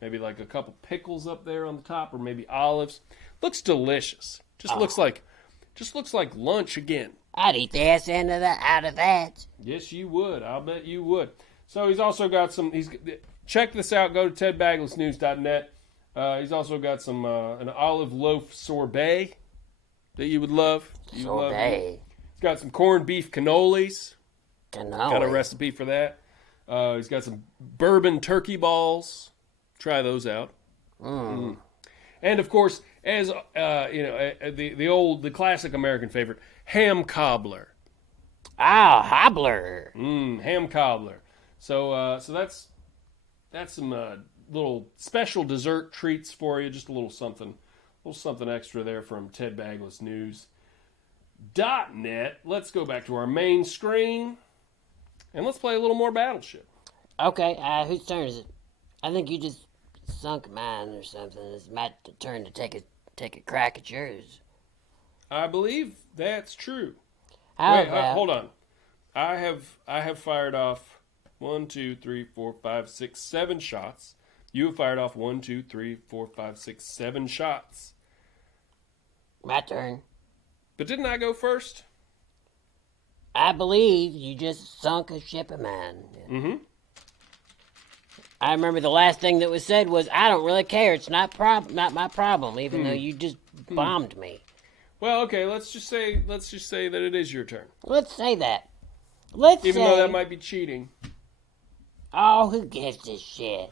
Maybe like a couple pickles up there on the top, or maybe olives. Looks delicious. Just looks like lunch again. I'd eat the ass out of that. Yes, you would. I'll bet you would. So he's also got some. Check this out. Go to tedbaglessnews.net. He's also got some an olive loaf sorbet that you would love. Sorbet. He's got some corned beef cannolis. Cannoli. Got a recipe for that. He's got some bourbon turkey balls. Try those out. And of course, as the classic American favorite, ham cobbler. Ah, hobbler. Ham cobbler. So that's some little special dessert treats for you. Just a little something extra there from Ted Bagless News. .net. Let's go back to our main screen, and let's play a little more Battleship. Okay, whose turn is it? I think you just sunk mine or something. It's my turn to take a crack at yours. I believe that's true. How Wait, about... hold on. I have fired off 1, 2, 3, 4, 5, 6, 7 shots. You have fired off 1, 2, 3, 4, 5, 6, 7 shots. My turn. But didn't I go first? I believe you just sunk a ship of mine. Mm-hmm. I remember the last thing that was said was, I don't really care. It's not my problem, even though you just bombed me. Well, okay, let's just say that it is your turn. Let's say that. Even though that might be cheating. Oh, who gives a shit?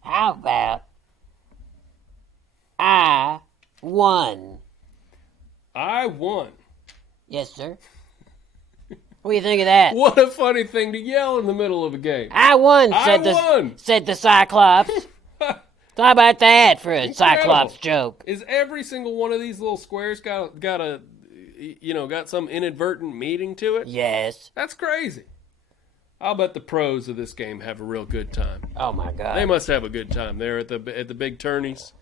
How about I won? I won. Yes, sir. What do you think of that? What a funny thing to yell in the middle of a game. I won, won. said the Cyclops. How about that for a Incredible. Cyclops joke? Is every single one of these little squares got some inadvertent meaning to it? Yes. That's crazy. I'll bet the pros of this game have a real good time. Oh my God. They must have a good time there at the big tourneys.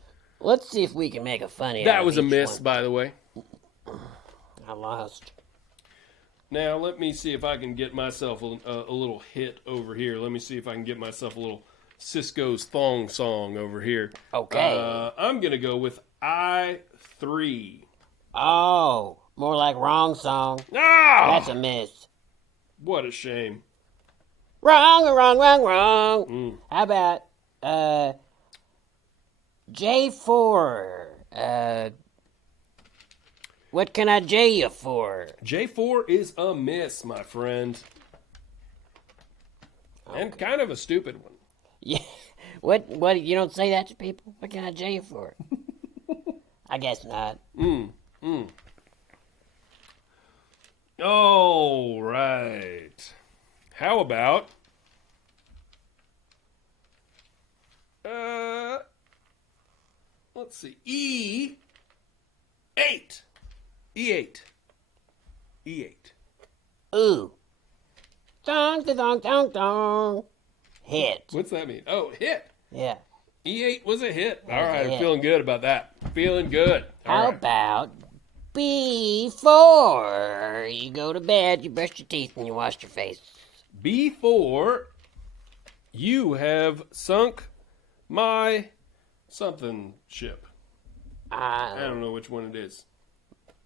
Let's see if we can make a funny. That was a miss, by the way. I lost. Now, let me see if I can get myself a little hit over here. Let me see if I can get myself a little Cisco's thong song over here. Okay. I'm going to go with I3. Oh, more like wrong song. Ah! That's a miss. What a shame. Wrong. How about J4? What can I J you for? J4 is a miss, my friend. Okay. And kind of a stupid one. Yeah. What? You don't say that to people? What can I J you for? I guess not. All right. How about let's see. E8. E8. Ooh. Dong. Hit. What's that mean? Oh, hit. Yeah. E8 was a hit. All right, I'm feeling good about that. Feeling good. How about B4? You go to bed, you brush your teeth, and you wash your face. B4, you have sunk my something ship. I don't know which one it is.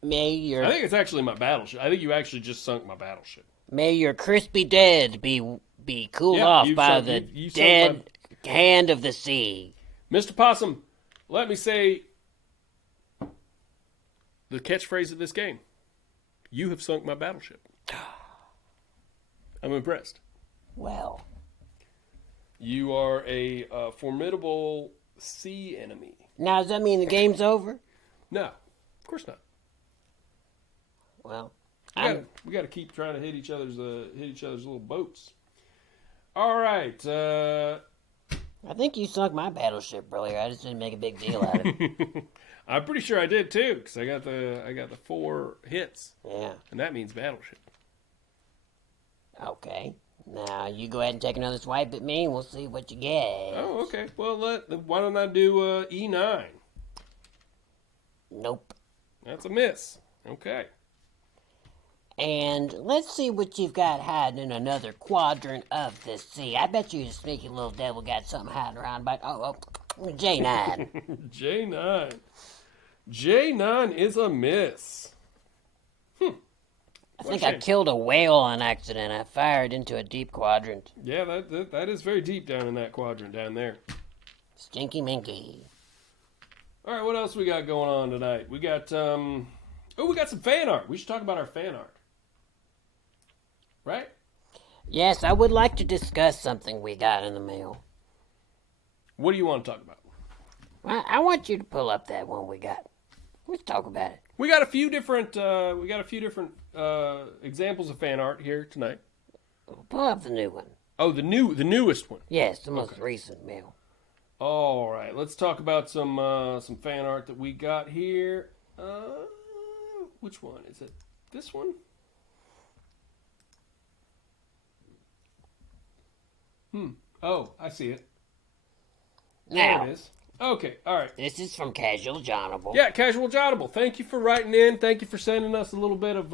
I think it's actually my battleship. I think you actually just sunk my battleship. May your crispy dead be cooled off by the dead hand of the sea. Mr. Possum, let me say the catchphrase of this game. You have sunk my battleship. I'm impressed. Well. You are a formidable sea enemy. Now, does that mean the game's over? No, of course not. Well, we got to keep trying to hit each other's little boats. All right. I think you sunk my battleship earlier. I just didn't make a big deal out of it. I'm pretty sure I did too, because I got the 4 hits. Yeah. And that means battleship. Okay. Now you go ahead and take another swipe at me, and we'll see what you get. Oh, okay. Well, why don't I do E9? Nope. That's a miss. Okay. And let's see what you've got hiding in another quadrant of the sea. I bet you the sneaky little devil got something hiding around, but J9. J9. J9 is a miss. I think I killed a whale on accident. I fired into a deep quadrant. Yeah, that is very deep down in that quadrant down there. Stinky Minky. All right, what else we got going on tonight? We got we got some fan art. We should talk about our fan art. Right? Yes, I would like to discuss something we got in the mail. What do you want to talk about? I want you to pull up that one we got. Let's talk about it. We got a few different examples of fan art here tonight. Pull up the new one. Oh, the newest one. Yes, the most recent mail. All right, let's talk about some fan art that we got here. Which one is it? This one? Oh, I see it. Now, there it is. Okay, all right. This is from Casual Johnable. Yeah, Casual Johnable. Thank you for writing in. Thank you for sending us a little bit of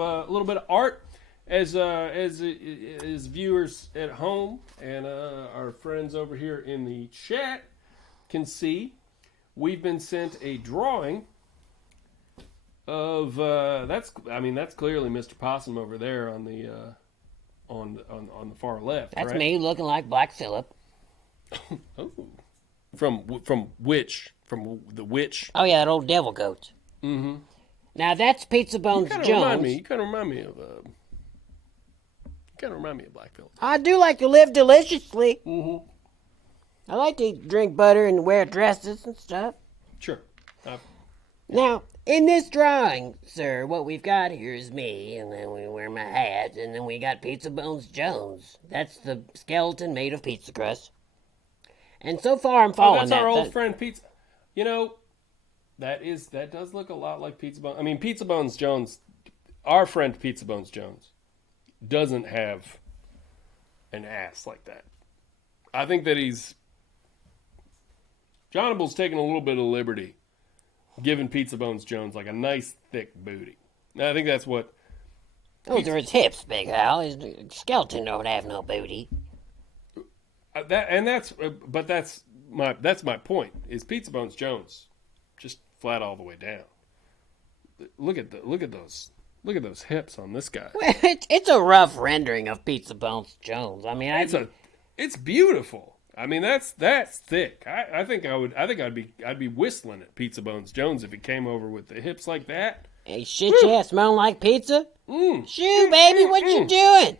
art. as viewers at home and our friends over here in the chat can see, we've been sent a drawing of that's clearly Mr. Possum over there on the far left. That's right? me looking like Black Phillip. Oh, from which? From the witch? Oh yeah, that old devil goat. Mm-hmm. Now that's Pizza Bones Jones. You kind of remind me of Black Phillip. I do like to live deliciously. Mm-hmm. I like to drink butter and wear dresses and stuff. Sure. Now, in this drawing, sir, what we've got here is me, and then we wear my hat, and then we got Pizza Bones Jones. That's the skeleton made of pizza crust. And so far, I'm following that's our old friend Pizza. You know, that does look a lot like Pizza Bones. I mean, Pizza Bones Jones, our friend Pizza Bones Jones, doesn't have an ass like that. I think that Johnable's taking a little bit of liberty giving Pizza Bones Jones like a nice thick booty. I think that's what. Those are his hips, Big Hal. His skeleton don't have no booty. That's my point. Is Pizza Bones Jones just flat all the way down? Look at those hips on this guy. Well, it's a rough rendering of Pizza Bones Jones. I mean, it's beautiful. I mean, that's thick. I think I'd be whistling at Pizza Bones Jones if he came over with the hips like that. Hey, shit, yeah, smelling like pizza? Shoo, baby, what you doing?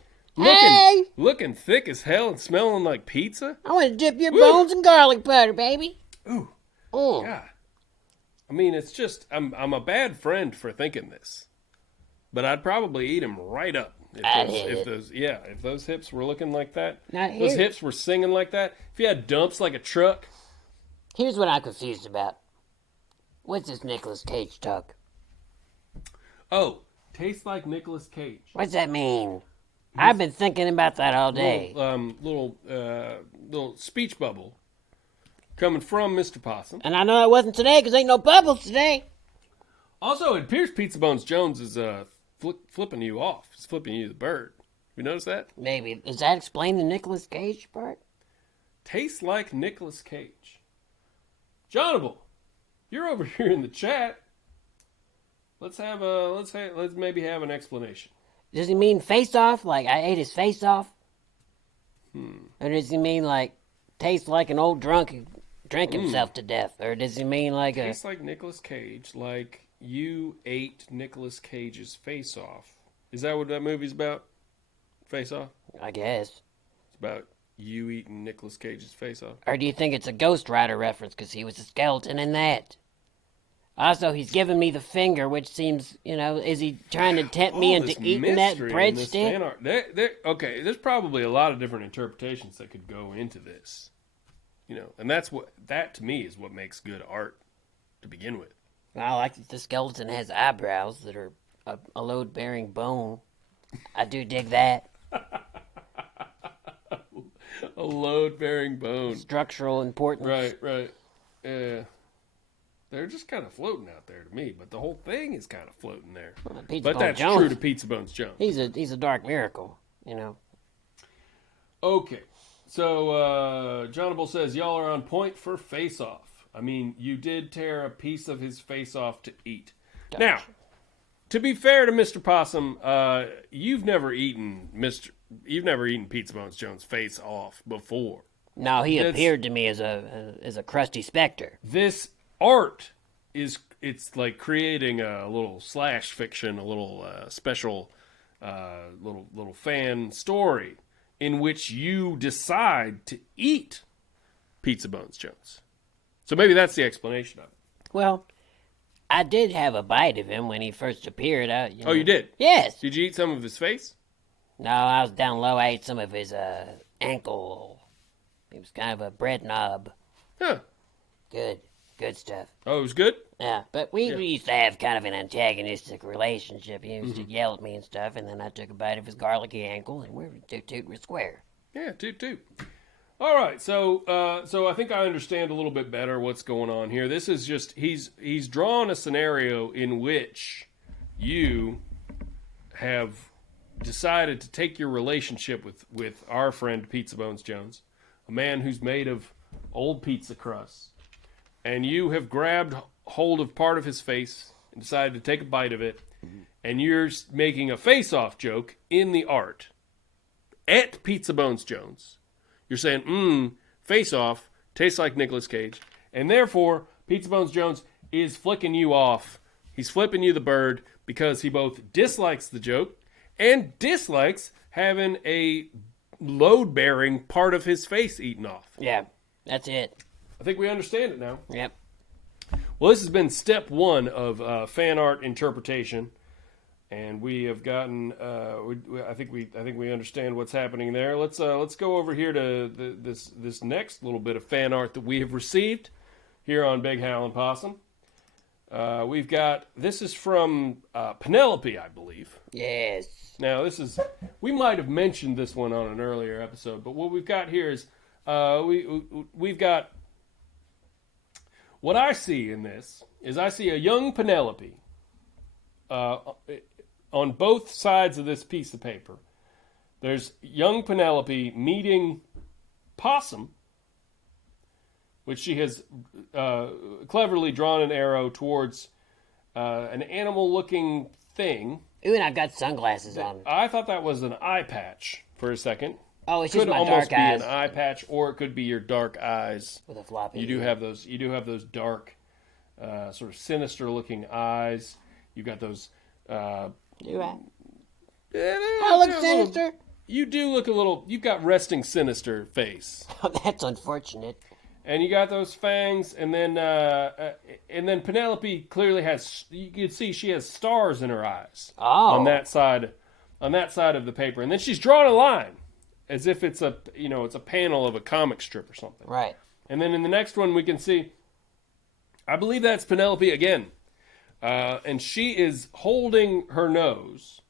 Looking thick as hell and smelling like pizza? I want to dip your bones in garlic butter, baby. Ooh. God. I mean, it's just, I'm a bad friend for thinking this. But I'd probably eat him right up. If those hips were looking like that, those hips were singing like that, if you had dumps like a truck. Here's what I'm confused about. What's this Nicolas Cage talk? Oh, tastes like Nicolas Cage. What's that mean? I've been thinking about that all day. Little speech bubble coming from Mr. Possum. And I know it wasn't today because ain't no bubbles today. Also, it appears Pizza Bones Jones is flipping you off. He's flipping you the bird. You notice that? Maybe. Does that explain the Nicolas Cage part? Tastes like Nicolas Cage. Johnable, you're over here in the chat. Let's maybe have an explanation. Does he mean face off? Like I ate his face off? Or does he mean like tastes like an old drunk who drank himself to death? Or does he mean like tastes like Nicolas Cage, like you ate Nicolas Cage's face off? Is that what that movie's about? Face Off? I guess. It's about you eating Nicolas Cage's face off. Or do you think it's a Ghost Rider reference because he was a skeleton in that? Also, he's giving me the finger, which seems, is he trying to tempt me into eating that breadstick? Okay, there's probably a lot of different interpretations that could go into this. And that to me is what makes good art to begin with. I like that the skeleton has eyebrows that are a load-bearing bone. I do dig that. A load-bearing bone. Structural importance. Right. Yeah. They're just kind of floating out there to me, but the whole thing is kind of floating there. But that's true to Pizza Bones Jones. He's a dark miracle, Okay, so Johnable says, y'all are on point for Face Off. I mean, you did tear a piece of his face off to eat. Gotcha. Now, to be fair to Mr. Possum, you've never eaten Pizza Bones Jones' face off before. No, he appeared to me as a crusty specter. This art it's like creating a little slash fiction, a little special little fan story in which you decide to eat Pizza Bones Jones. So maybe that's the explanation of it. Well, I did have a bite of him when he first appeared. Oh, you did? Yes. Did you eat some of his face? No, I was down low. I ate some of his ankle. He was kind of a bread knob. Huh. Good stuff. Oh, it was good? Yeah, but we used to have kind of an antagonistic relationship. He used to yell at me and stuff, and then I took a bite of his garlicky ankle, and we're we're square. Yeah, toot. All right, so I think I understand a little bit better what's going on here. This is just he's drawn a scenario in which you have decided to take your relationship with our friend Pizza Bones Jones, a man who's made of old pizza crusts, and you have grabbed hold of part of his face and decided to take a bite of it, and you're making a face-off joke in the art at Pizza Bones Jones. You're saying, face-off, tastes like Nicolas Cage, and therefore Pizza Bones Jones is flicking you off. He's flipping you the bird because he both dislikes the joke and dislikes having a load-bearing part of his face eaten off. Yeah, that's it. I think we understand it now. Yep. Well, this has been step one of fan art interpretation, and we have gotten. I think we understand what's happening there. Let's go over here to this next little bit of fan art that we have received here on Big Howell and Possum. We've got, this is from Penelope, I believe. Yes. Now, we might have mentioned this one on an earlier episode, but what we've got here is, we've got, what I see in this is I see a young Penelope on both sides of this piece of paper. There's young Penelope meeting Possum, which she has cleverly drawn an arrow towards an animal-looking thing. Ooh, and I've got sunglasses on. I thought that was an eye patch for a second. Oh, it's just my dark eyes. Could almost be an eye patch, or it could be your dark eyes. With a floppy. You do have those dark, sort of sinister-looking eyes. You've got those. Do I? I look sinister. You do look a little. You've got resting sinister face. Oh, that's unfortunate. And you got those fangs, and then Penelope clearly has. You can see she has stars in her eyes. Oh. On that side of the paper, and then she's drawn a line, as if it's a panel of a comic strip or something. Right. And then in the next one we can see, I believe that's Penelope again, and she is holding her nose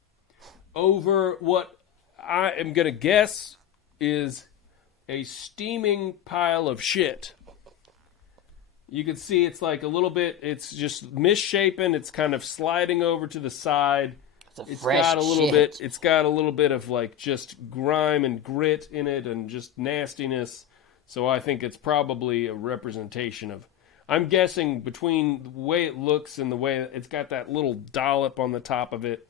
over what I am going to guess is a steaming pile of shit. You can see it's like a little bit, it's just misshapen, it's kind of sliding over to the side. It's got a little bit of like just grime and grit in it and just nastiness. So I think it's probably a representation of, I'm guessing between the way it looks and the way it's got that little dollop on the top of it,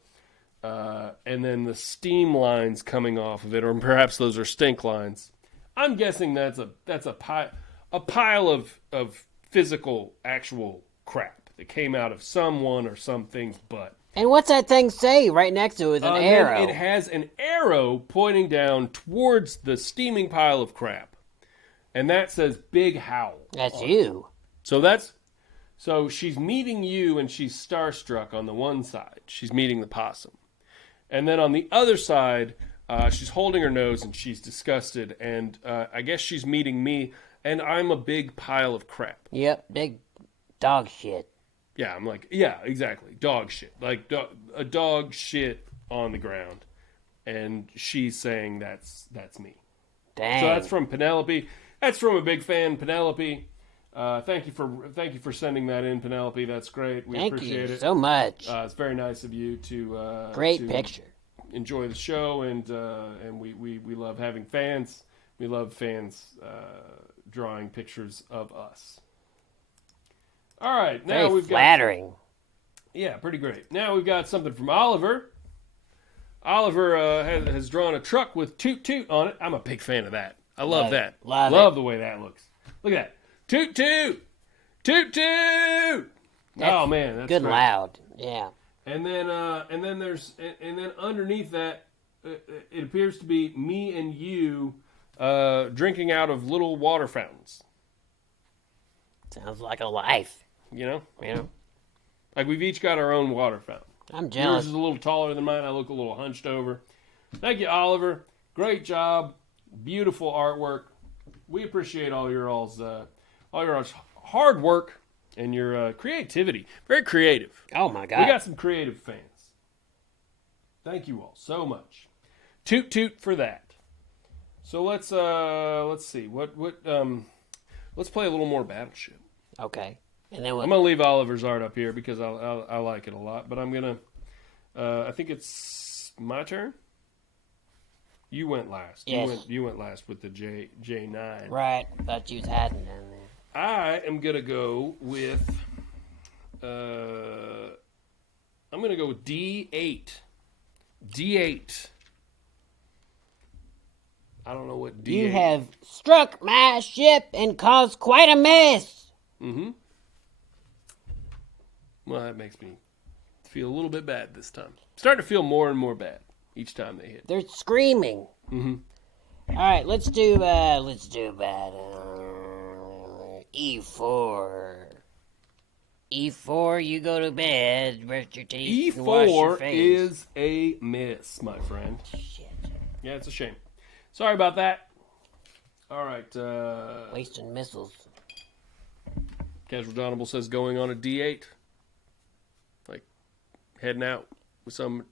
and then the steam lines coming off of it, or perhaps those are stink lines. I'm guessing that's a pile of physical, actual crap that came out of someone or something's butt. And what's that thing say right next to it with an arrow? It has an arrow pointing down towards the steaming pile of crap. And that says Big Howl. That's you. So she's meeting you and she's starstruck on the one side. She's meeting the possum. And then on the other side, she's holding her nose and she's disgusted. And I guess she's meeting me and I'm a big pile of crap. Yep, big dog shit. Yeah, I'm like, yeah, exactly. Dog shit. Like a dog shit on the ground. And she's saying that's me. Dang. So that's from Penelope. That's from a big fan, Penelope. Thank you for sending that in, Penelope. That's great. We appreciate it. Thank you so much. It's very nice of you to great picture. Enjoy the show, and we love having fans. We love fans drawing pictures of us. All right, now very we've flattering. Yeah, pretty great. Now we've got something from Oliver. Oliver has drawn a truck with toot toot on it. I'm a big fan of that. I love that. Love the way that looks. Look at that. Toot toot, toot toot. Oh man, that's good great. Loud. Yeah. And then underneath that, it appears to be me and you drinking out of little water fountains. Sounds like a life. You know, like we've each got our own water fountain. I'm jealous. Yours is a little taller than mine. I look a little hunched over. Thank you, Oliver. Great job. Beautiful artwork. We appreciate all your all's hard work and your creativity. Very creative. Oh my God. We got some creative fans. Thank you all so much. Toot toot for that. So let's see. Let's play a little more Battleship. Okay. And then I'm gonna leave Oliver's art up here because I like it a lot. But I'm gonna. I think it's my turn. You went last. Yes. You went last with the J9. Right. Thought you was hiding down there. I am gonna go with. I'm gonna go with D8. D8. I don't know what D8. You have struck my ship and caused quite a mess. Mm-hmm. Well, that makes me feel a little bit bad this time. Starting to feel more and more bad each time they hit. They're screaming. Mm-hmm. All right, let's do about E4. E4, you go to bed, brush your teeth, and wash your E4 face. is a miss, my friend. Shit. Yeah, it's a shame. Sorry about that. All right. Wasting missiles. Casual Donable says going on a D8. Like, heading out with some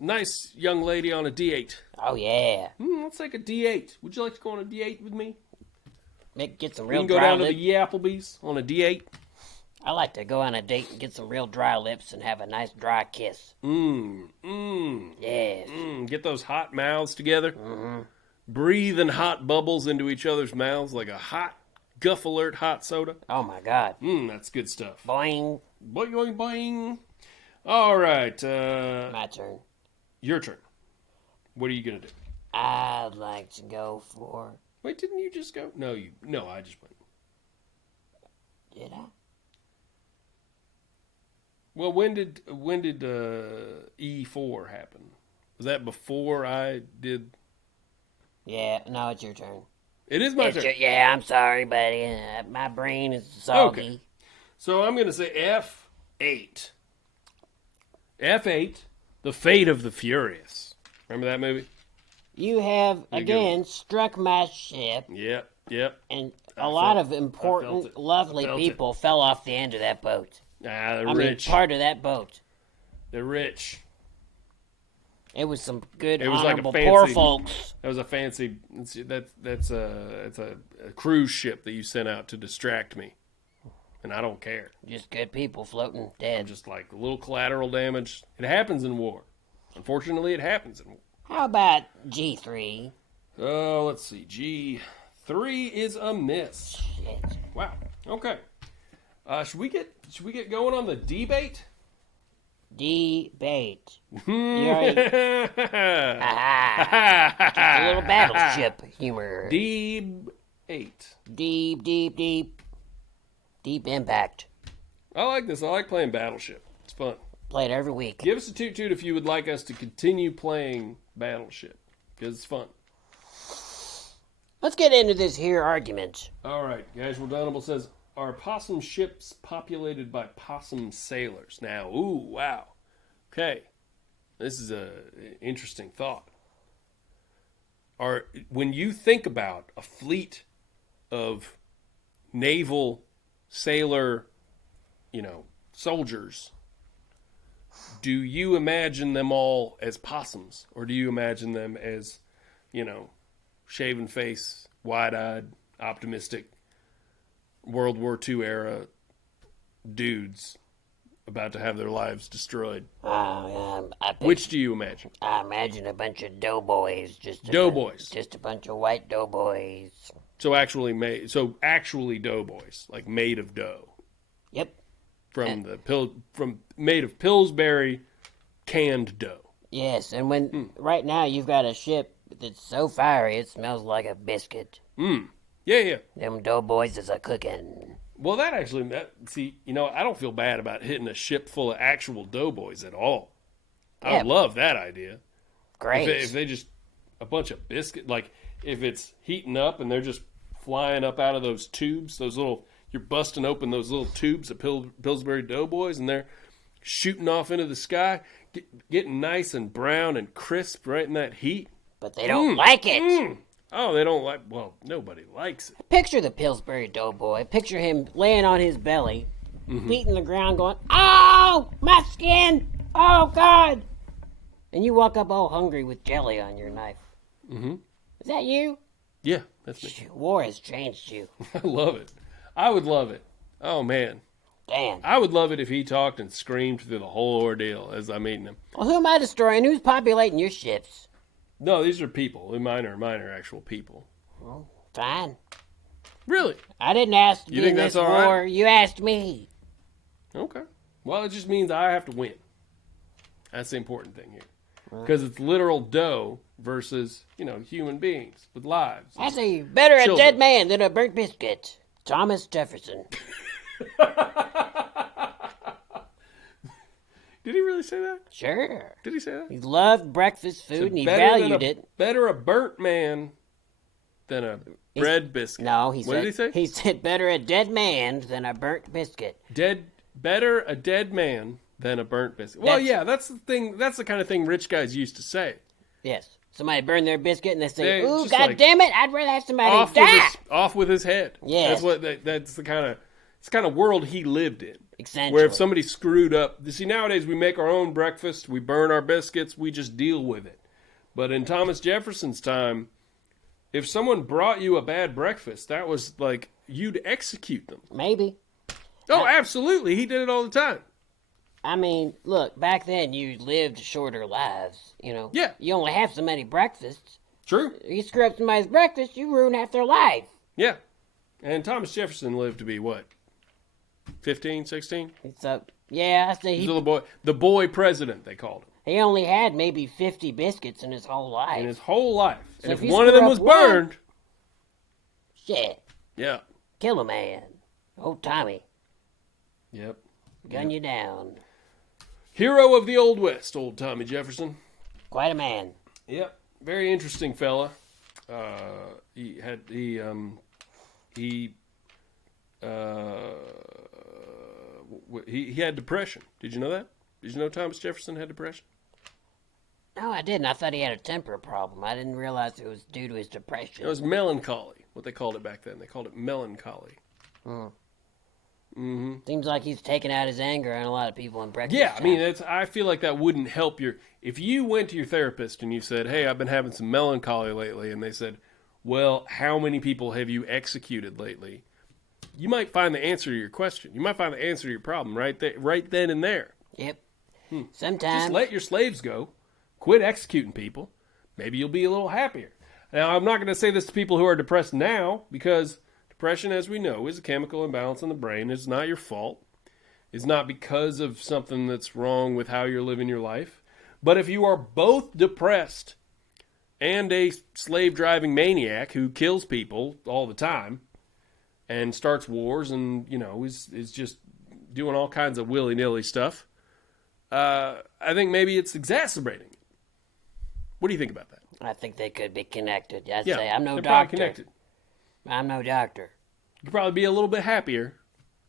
nice young lady on a D8. Oh, yeah. Let's take a D8. Would you like to go on a D8 with me? Get some We real can go dry down to lips. the Applebee's on a D8. I like to go on a date and get some real dry lips and have a nice dry kiss. Yes. Get those hot mouths together. Mm-hmm. Breathing hot bubbles into each other's mouths like a hot Guff Alert hot soda. Oh, my God. That's good stuff. Boing. Boing, boing, boing. All right. My turn. Your turn. What are you going to do? I'd like to go for... Wait, didn't you just go? No, I just went. Did I? Well, when did E4 happen? Was that before I did? Yeah, no, it's your turn. It is my turn. Yeah, I'm sorry, buddy. My brain is soggy. Okay. So I'm going to say F8. F8, The Fate of the Furious. Remember that movie? You have, You again, go. struck my ship, Yep. and I a lot felt- of I felt important, it. lovely I felt people fell off the end of that boat. They're I rich. mean, part of that boat. They're rich. It was some good, It was like a honorable fancy- poor folks. That was a fancy. That's a cruise ship that you sent out to distract me, and I don't care. Just good people floating I'm dead. just like a little collateral damage. It happens in war. Unfortunately, it happens in war. How about G3? Oh, let's see. G3 is a miss. Shit. Wow. Okay. Should we get going on the debate? Debate. Hmm. You already... Aha. Just a little battleship humor. Debate. Deep impact. I like this. I like playing Battleship. It's fun. Play it every week. Give us a toot if you would like us to continue playing Battleship, because it's fun. Let's get into this here argument. All right, Casual Donable says, are possum ships populated by possum sailors? Now, ooh, wow. Okay, this is a interesting thought. When you think about a fleet of naval sailor, soldiers, do you imagine them all as possums, or do you imagine them as, shaven face, wide-eyed, optimistic, World War II era dudes about to have their lives destroyed? Which do you imagine? I imagine a bunch of doughboys. Doughboys. Just a bunch of white doughboys. So actually doughboys, like made of dough. Yep. Made of Pillsbury canned dough. Yes, and right now you've got a ship that's so fiery it smells like a biscuit. Yeah. Them doughboys is a cooking. Well, I don't feel bad about hitting a ship full of actual doughboys at all. I Yeah. love that idea. Great. If they just a bunch of biscuit, like if it's heating up and they're just flying up out of those tubes, you're busting open those little tubes of Pillsbury doughboys, and they're shooting off into the sky, getting nice and brown and crisp right in that heat. But they don't like it. Oh, they don't like. Well, nobody likes it. Picture the Pillsbury doughboy. Picture him laying on his belly, beating the ground, going, "Oh, my skin! Oh, God!" And you walk up all hungry with jelly on your knife. Mm-hmm. Is that you? Yeah, that's me. War has changed you. I love it. I would love it. Oh man, understand. I would love it if he talked and screamed through the whole ordeal as I'm eating him. Well, who am I destroying? Who's populating your ships? No, these are people. Mine are actual people. Well, fine. Really? I didn't ask to You be in think this that's all war. right? You asked me. Okay. Well, it just means I have to win. That's the important thing here. Because it's literal dough versus, human beings with lives. I say, better a Children. dead man than a burnt biscuit. Thomas Jefferson. Did he really say that? Sure. Did he say that? He loved breakfast food and he Better than valued it. Better a burnt man than a bread biscuit. No, What did he say? He said, better a dead man than a burnt biscuit. Better a dead man than a burnt biscuit. Well, yeah, that's the thing. That's the kind of thing rich guys used to say. Yes. Somebody burned their biscuit and they say, ooh, just God like, damn it, I'd rather have somebody die. Off with his head. Yes. That's the kind of world he lived in. Essentially. Where if somebody screwed up, see, nowadays we make our own breakfast, we burn our biscuits, we just deal with it. But in Thomas Jefferson's time, if someone brought you a bad breakfast, that was like you'd execute them. Maybe. Oh, absolutely. He did it all the time. I mean, look, back then you lived shorter lives, Yeah. You only have so many breakfasts. True. You screw up somebody's breakfast, you ruin half their life. Yeah. And Thomas Jefferson lived to be what? 15, 16? Yeah, I say He's a little boy. The boy president, they called him. he only had maybe 50 biscuits in his whole life. In his whole life. So And if if you one of them screw was up one- burned, Shit. yeah. Kill a man. Old Tommy. Yep. Gun you down. Hero of the Old West, old Tommy Jefferson. Quite a man. Yep. Very interesting fella. He had depression. Did you know that? Did you know Thomas Jefferson had depression? No, I didn't. I thought he had a temper problem. I didn't realize it was due to his depression. It was melancholy, what they called it back then. They called it melancholy. Seems like he's taking out his anger on a lot of people in breakfast Yeah, I time. mean, I feel like that wouldn't help if you went to your therapist and you said, hey, I've been having some melancholy lately, and they said, well, how many people have you executed lately? You might find the answer to your question. You might find the answer to your problem right then and there. Yep. Sometimes. Just let your slaves go. Quit executing people. Maybe you'll be a little happier. Now, I'm not going to say this to people who are depressed now, because depression, as we know, is a chemical imbalance in the brain. It's not your fault. It's not because of something that's wrong with how you're living your life. But if you are both depressed and a slave-driving maniac who kills people all the time and starts wars and, is just doing all kinds of willy-nilly stuff, I think maybe it's exacerbating. What do you think about that? I think they could be connected. I'd Yeah, say I'm no they're probably doctor. connected. I'm no doctor. You could probably be a little bit happier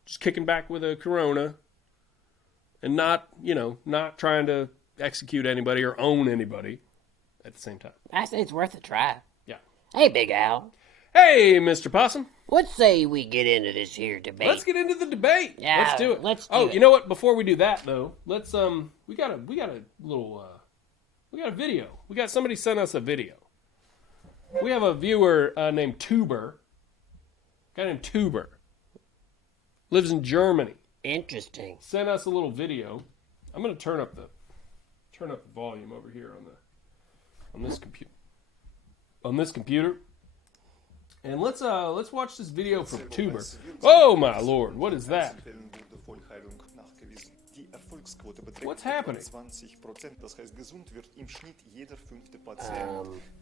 just kicking back with a Corona and not trying to execute anybody or own anybody at the same time. I say it's worth a try. Yeah. Hey, Big Al. Hey, Mr. Possum. What say we get into this here debate? Let's get into the debate. Yeah, Let's do it. let's do it. You know what? Before we do that though, let's we got a video. We got somebody sent us a video. We have a viewer named Tuber. A guy named Tuber. Lives in Germany. Interesting. Sent us a little video. I'm going to turn up the volume over here on this computer. And let's watch this video from Tuber. Oh my lord, what is that? What's happening? I'm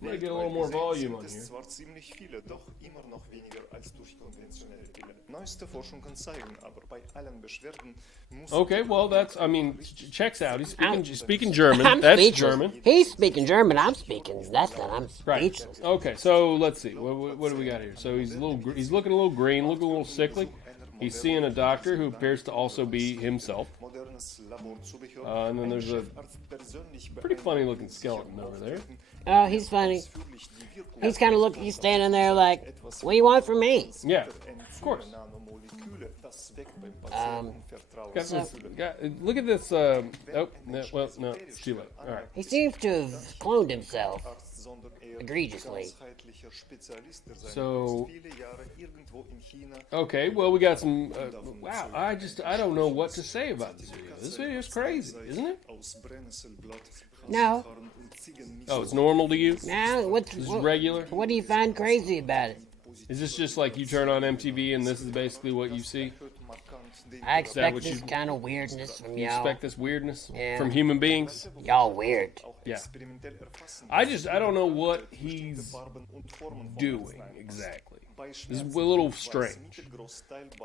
gonna get a little more volume on here. Okay, well checks out. He's speaking German. I'm That's speechless. German. He's speaking German. I'm speaking. I'm Right. speechless. Okay, so let's see. What do we got here? So he's looking a little green, looking a little sickly. He's seeing a doctor who appears to also be himself. And then there's a pretty funny looking skeleton over there. Oh, he's funny. He's kind of he's standing there like, what do you want from me? Yeah, of course. Look at this. No, it's too late. All right. He seems to have cloned himself. egregiously. So, okay, well, we got some, wow, I don't know what to say about this video. This video is crazy, isn't it? No. Oh, it's normal to you? Now, This is regular? what do you find crazy about it? Is this just like you turn on MTV and this is basically what you see? I expect this kind of weirdness from You y'all. expect this weirdness Yeah. from human beings? Y'all weird. Yeah. I don't know what he's doing exactly. This is a little strange.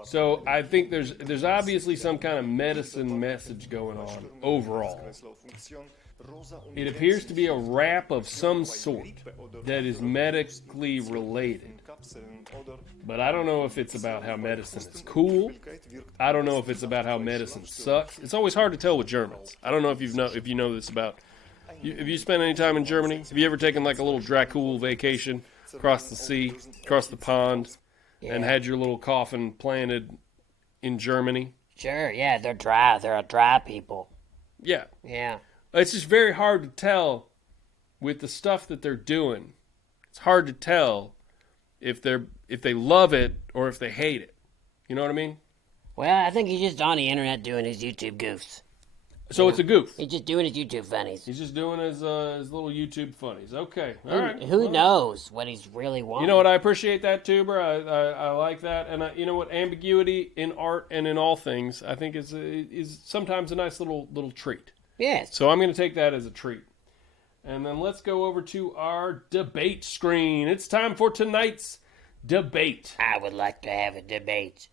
So I think there's obviously some kind of medicine message going on overall. It appears to be a rap of some sort that is medically related. But I don't know if it's about how medicine is cool. I don't know if it's about how medicine sucks. It's always hard to tell with Germans. I don't know if you know this about. Have you spent any time in Germany? Have you ever taken like a little Dracul vacation across the sea, across the pond, and had your little coffin planted in Germany? Sure, yeah, they're dry. They're a dry people. Yeah. Yeah. It's just very hard to tell with the stuff that they're doing. It's hard to tell if they love it or if they hate it. You know what I mean? Well, I think he's just on the internet doing his YouTube goofs. So it's a goof. He's just doing his YouTube funnies. He's just doing his little YouTube funnies. Okay, all right. Who knows what he's really wanting? You know what? I appreciate that, Tuber. I like that, and you know what? Ambiguity in art and in all things, I think is sometimes a nice little treat. Yes. So I'm going to take that as a treat. And then let's go over to our debate screen. It's time for tonight's debate. I would like to have a debate.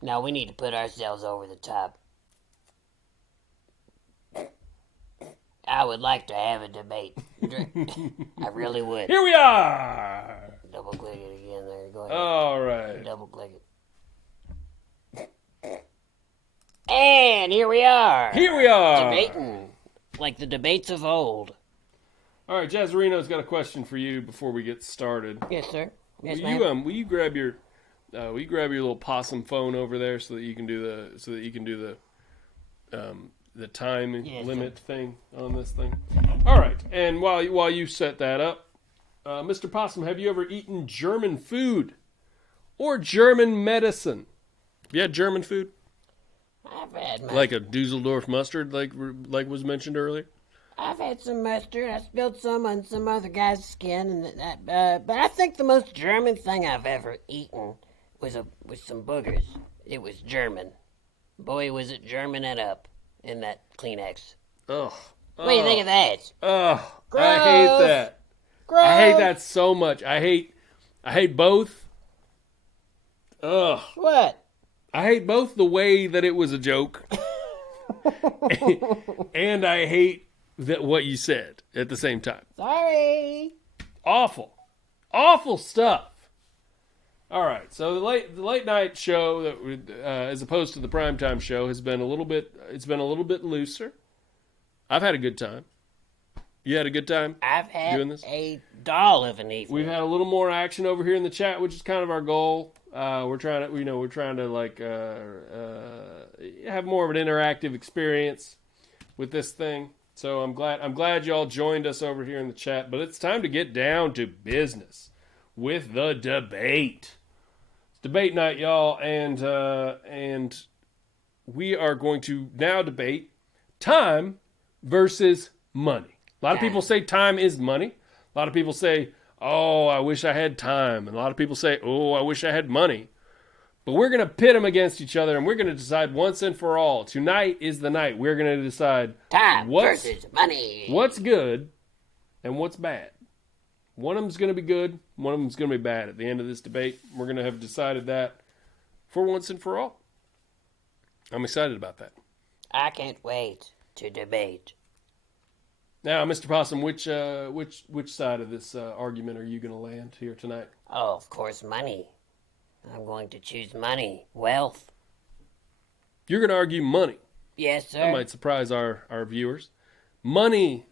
Now we need to put ourselves over the top. I would like to have a debate. I really would. Here we are. Double click it again there. Go ahead. All right. Double click it. And here we are. Here we are. Debating. Like the debates of old. All right, Jazzarino's got a question for you before we get started. Yes, sir. Yes, will ma'am. you grab your little possum phone over there so that you can do the time limit thing on this thing? All right, and while you set that up, Mr. Possum, have you ever eaten German food or German medicine? Have you had German food? I've had mustard. Like a Dusseldorf mustard, like was mentioned earlier? I've had some mustard. I spilled some on some other guy's skin, and but I think the most German thing I've ever eaten was some boogers. It was German. Boy, was it German it up in that Kleenex. Ugh. What do you think of that? Ugh. Gross. I hate that. Gross. I hate that so much. I hate both. Ugh. What? I hate both the way that it was a joke, and I hate that what you said at the same time. Sorry. Awful stuff. All right, so the late night show that as opposed to the primetime show has been a little bit looser. I've had a good time. You had a good time? I've had doing this? a doll of an evening. We've had a little more action over here in the chat, which is kind of our goal. We're trying to like have more of an interactive experience with this thing. So I'm glad y'all joined us over here in the chat. But it's time to get down to business with the debate. It's debate night, y'all, and we are going to now debate time versus money. A lot of people say time is money. A lot of people say, oh, I wish I had time. And a lot of people say, oh, I wish I had money. But we're going to pit them against each other, and we're going to decide once and for all. Tonight is the night. We're going to decide time versus money. What's good and what's bad. One of them's going to be good. One of them's going to be bad. At the end of this debate, we're going to have decided that for once and for all. I'm excited about that. I can't wait to debate. Now, Mr. Possum, which side of this argument are you going to land here tonight? Oh, of course, money. I'm going to choose money. Wealth. You're going to argue money. Yes, sir. That might surprise our viewers. Money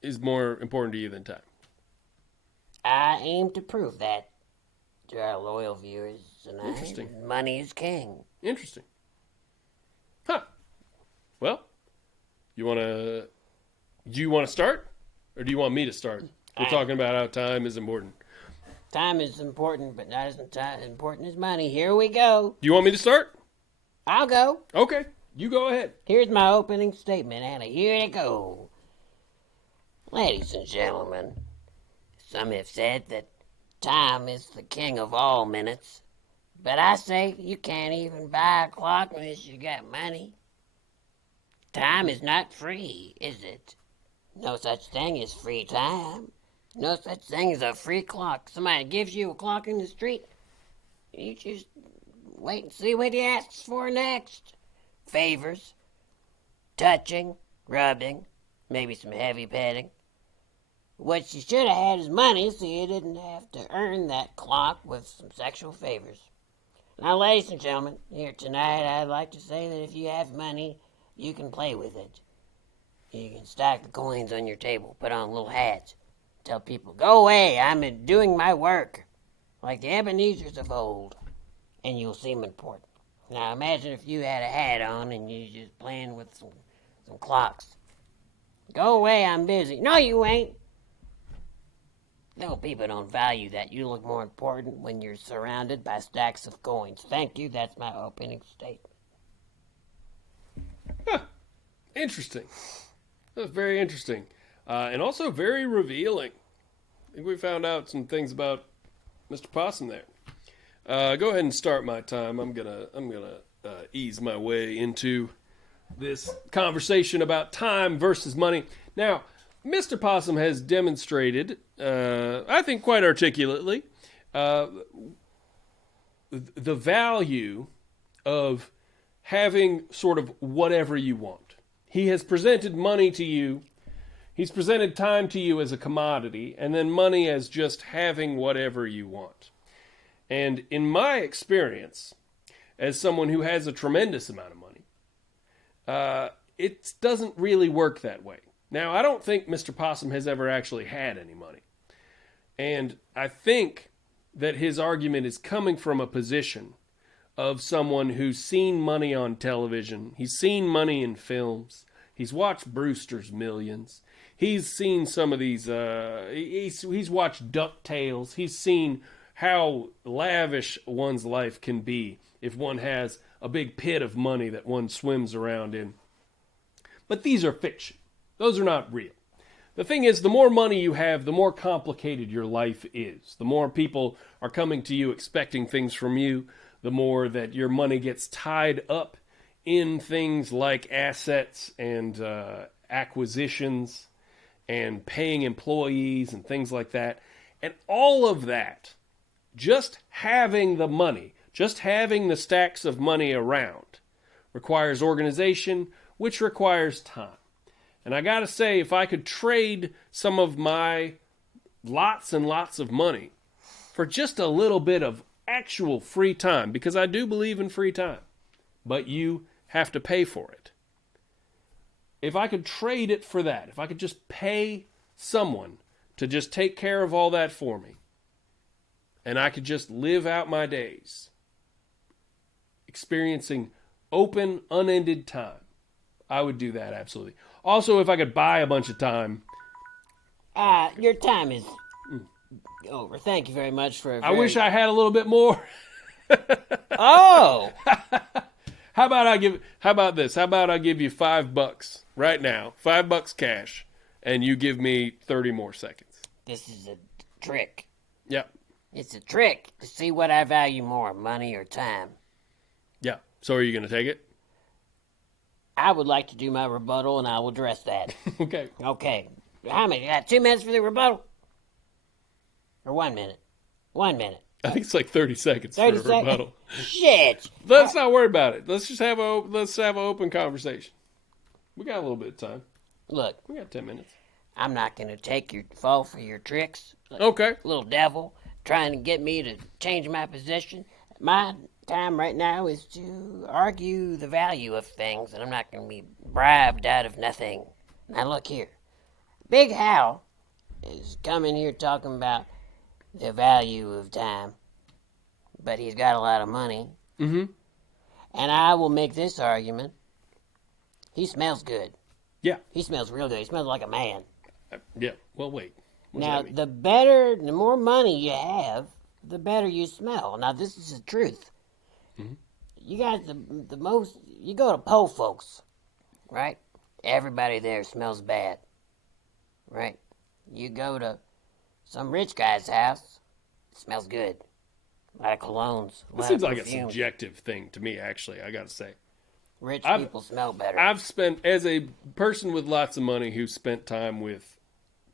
is more important to you than time. I aim to prove that to our loyal viewers tonight. Interesting. Money is king. Interesting. Huh. Well, do you want to start? Or do you want me to start? We're talking about how time is important. Time is important, but not as important as money. Here we go. Do you want me to start? I'll go. Okay, you go ahead. Here's my opening statement, Anna. Here it go. Ladies and gentlemen, some have said that time is the king of all minutes. But I say you can't even buy a clock unless you got money. Time is not free, is it? No such thing as free time. No such thing as a free clock. Somebody gives you a clock in the street, you just wait and see what he asks for next. Favors, touching, rubbing, maybe some heavy petting. What you should have had is money so you didn't have to earn that clock with some sexual favors. Now, ladies and gentlemen, here tonight I'd like to say that if you have money, you can play with it. You can stack the coins on your table, put on little hats, tell people, go away, I'm doing my work, like the Ebenezer's of old, and you'll seem important. Now imagine if you had a hat on and you just playing with some clocks. Go away, I'm busy. No, you ain't. No, people don't value that. You look more important when you're surrounded by stacks of coins. Thank you, that's my opening statement. Huh. Interesting. That's very interesting. And also very revealing. I think we found out some things about Mr. Possum there. Go ahead and start my time. I'm gonna ease my way into this conversation about time versus money. Now, Mr. Possum has demonstrated, I think quite articulately, the value of having sort of whatever you want. He has presented money to you. He's presented time to you as a commodity, and then money as just having whatever you want. And in my experience, as someone who has a tremendous amount of money, it doesn't really work that way. Now, I don't think Mr. Possum has ever actually had any money. And I think that his argument is coming from a position of someone who's seen money on television. He's seen money in films. He's watched Brewster's Millions. He's seen some of these, he's watched DuckTales. He's seen how lavish one's life can be if one has a big pit of money that one swims around in. But these are fiction. Those are not real. The thing is, the more money you have, the more complicated your life is. The more people are coming to you expecting things from you, the more that your money gets tied up in things like assets and acquisitions and paying employees and things like that. And all of that, just having the money, just having the stacks of money around, requires organization, which requires time. And I gotta say, if I could trade some of my lots and lots of money for just a little bit of actual free time, because I do believe in free time, but you have to pay for it. If I could trade it for that, if I could just pay someone to just take care of all that for me, and I could just live out my days experiencing open, unended time, I would do that, absolutely. Also, if I could buy a bunch of time. Your time is over. Thank you very much for. I wish I had a little bit more. Oh. How about this? How about I give you $5 right now, $5 cash, and you give me 30 more seconds. This is a trick. Yep. It's a trick to see what I value more, money or time. Yeah. So are you going to take it? I would like to do my rebuttal, and I will address that. Okay. Okay. How many? You got 2 minutes for the rebuttal? Or 1 minute? 1 minute. I think it's like 30 seconds 30 for a rebuttal. Shit. Let's not worry about it. Let's just have an open conversation. We got a little bit of time. Look. We got 10 minutes. I'm not going to fall for your tricks. Okay. Little devil trying to get me to change my position. My time right now is to argue the value of things, and I'm not going to be bribed out of nothing. Now look here. Big Hal is coming here talking about the value of time, but he's got a lot of money. Mm-hmm. And I will make this argument. He smells good. Yeah. He smells real good. He smells like a man. Yeah. Well, wait. What does Now, that mean? the more money you have, the better you smell. Now, this is the truth. Mhm. You got the most. You go to po folks, right? Everybody there smells bad, right? You go to some rich guy's house, it smells good. A lot of colognes, a This lot seems of like a perfumes. subjective thing to me, actually, I gotta say. Rich I've- people smell better. I've spent, as a person with lots of money who spent time with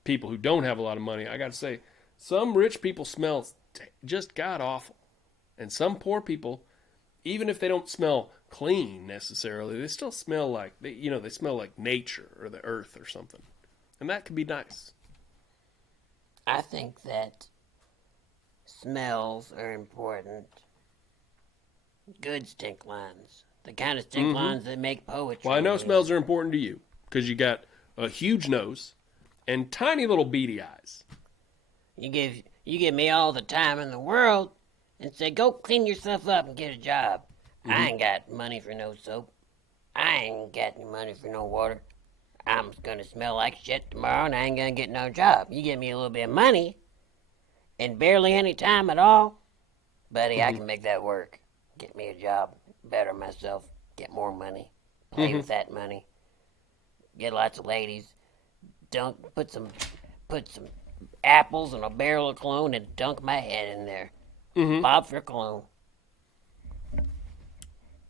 people who don't have a lot of money, I gotta say, some rich people smell just god awful. And some poor people, even if they don't smell clean necessarily, they still smell like, they smell like nature or the earth or something. And that can be nice. I think that smells are important. Good stink lines. The kind of stink lines that make poetry. Well, I know smells are important to you because you got a huge nose and tiny little beady eyes. You give me all the time in the world and say, go clean yourself up and get a job. I ain't got money for no soap. I ain't got any money for no water. I'm gonna smell like shit tomorrow and I ain't gonna get no job. You give me a little bit of money and barely any time at all, buddy, I can make that work. Get me a job, better myself, get more money, play with that money, get lots of ladies, put some apples in a barrel of cologne and dunk my head in there. Bob for cologne.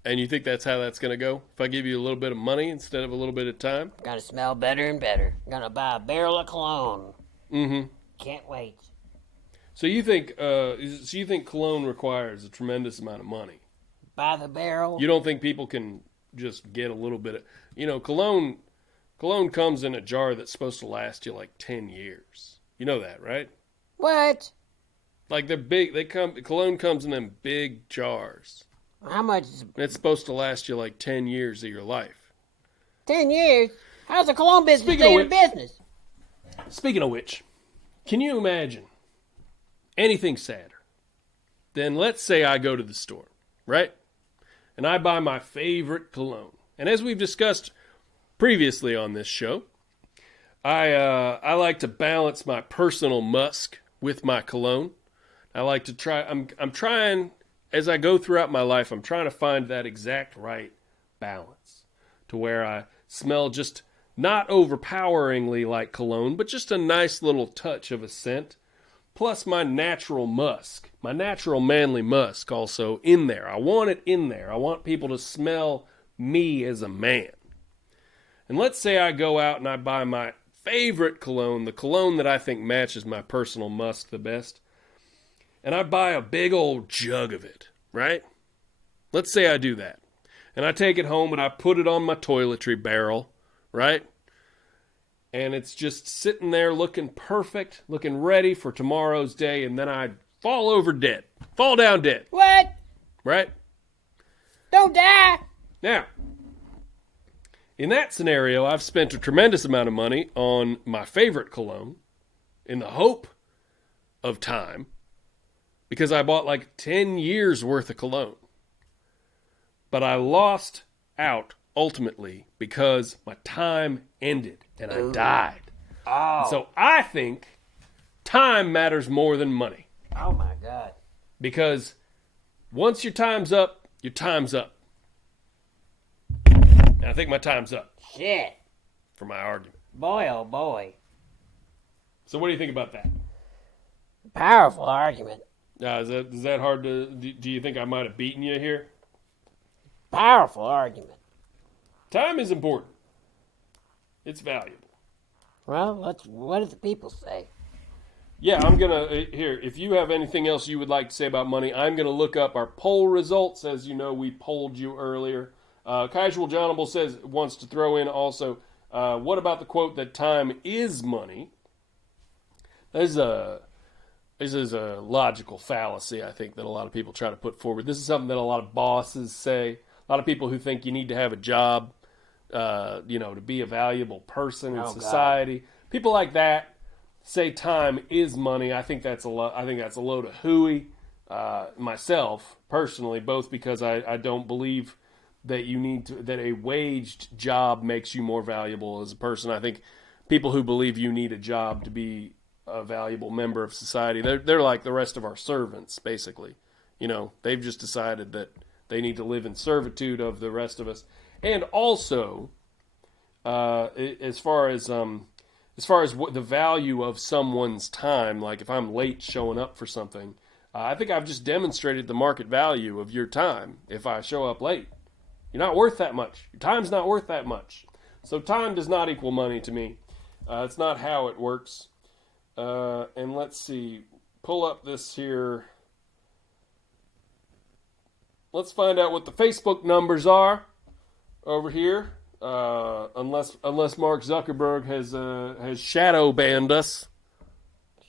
And you think that's how that's going to go? If I give you a little bit of money instead of a little bit of time? Gonna smell better and better. Gonna buy a barrel of cologne. Mm-hmm. Can't wait. So you think cologne requires a tremendous amount of money? Buy the barrel. You don't think people can just get a little bit of, cologne comes in a jar that's supposed to last you like 10 years. You know that, right? What? Like they're big, cologne comes in them big jars. How much? It's supposed to last you like 10 years of your life. 10 years? How's the cologne business Speaking stay of in business? Speaking of which, can you imagine anything sadder than, let's say I go to the store, right? And I buy my favorite cologne. And as we've discussed previously on this show, I like to balance my personal musk with my cologne. I like to try, I'm trying, as I go throughout my life, I'm trying to find that exact right balance to where I smell just not overpoweringly like cologne, but just a nice little touch of a scent, plus my natural musk, my natural manly musk also in there. I want it in there. I want people to smell me as a man. And let's say I go out and I buy my favorite cologne, the cologne that I think matches my personal musk the best, and I buy a big old jug of it, right? Let's say I do that. And I take it home and I put it on my toiletry barrel, right? And it's just sitting there looking perfect, looking ready for tomorrow's day, and then I fall down dead, What? right? Don't die. Now, in that scenario, I've spent a tremendous amount of money on my favorite cologne in the hope of time, because I bought like 10 years worth of cologne. But I lost out ultimately because my time ended and I died. Oh. So I think time matters more than money. Oh my God. Because once your time's up, your time's up. And I think my time's up Shit. for my argument. Boy, oh boy. So what do you think about that? Powerful argument. Is that hard to... Do you think I might have beaten you here? Powerful argument. Time is important. It's valuable. Well, what do the people say? Yeah, I'm going to... Here, if you have anything else you would like to say about money, I'm going to look up our poll results. As you know, we polled you earlier. Casual Johnable wants to throw in also, what about the quote that time is money? This is a logical fallacy, I think, that a lot of people try to put forward. This is something that a lot of bosses say. A lot of people who think you need to have a job, to be a valuable person in society. God. People like that say time is money. I think that's a load of hooey. Myself, personally, both because I don't believe that that a waged job makes you more valuable as a person. I think people who believe you need a job to be a valuable member of society. They're like the rest of our servants, basically. You know, they've just decided that they need to live in servitude of the rest of us. And also, as far as what the value of someone's time, like if I'm late showing up for something, I think I've just demonstrated the market value of your time if I show up late. You're not worth that much. Your time's not worth that much. So time does not equal money to me. It's not how it works. And let's see. Pull up this here. Let's find out what the Facebook numbers are over here. Unless Mark Zuckerberg has shadow banned us.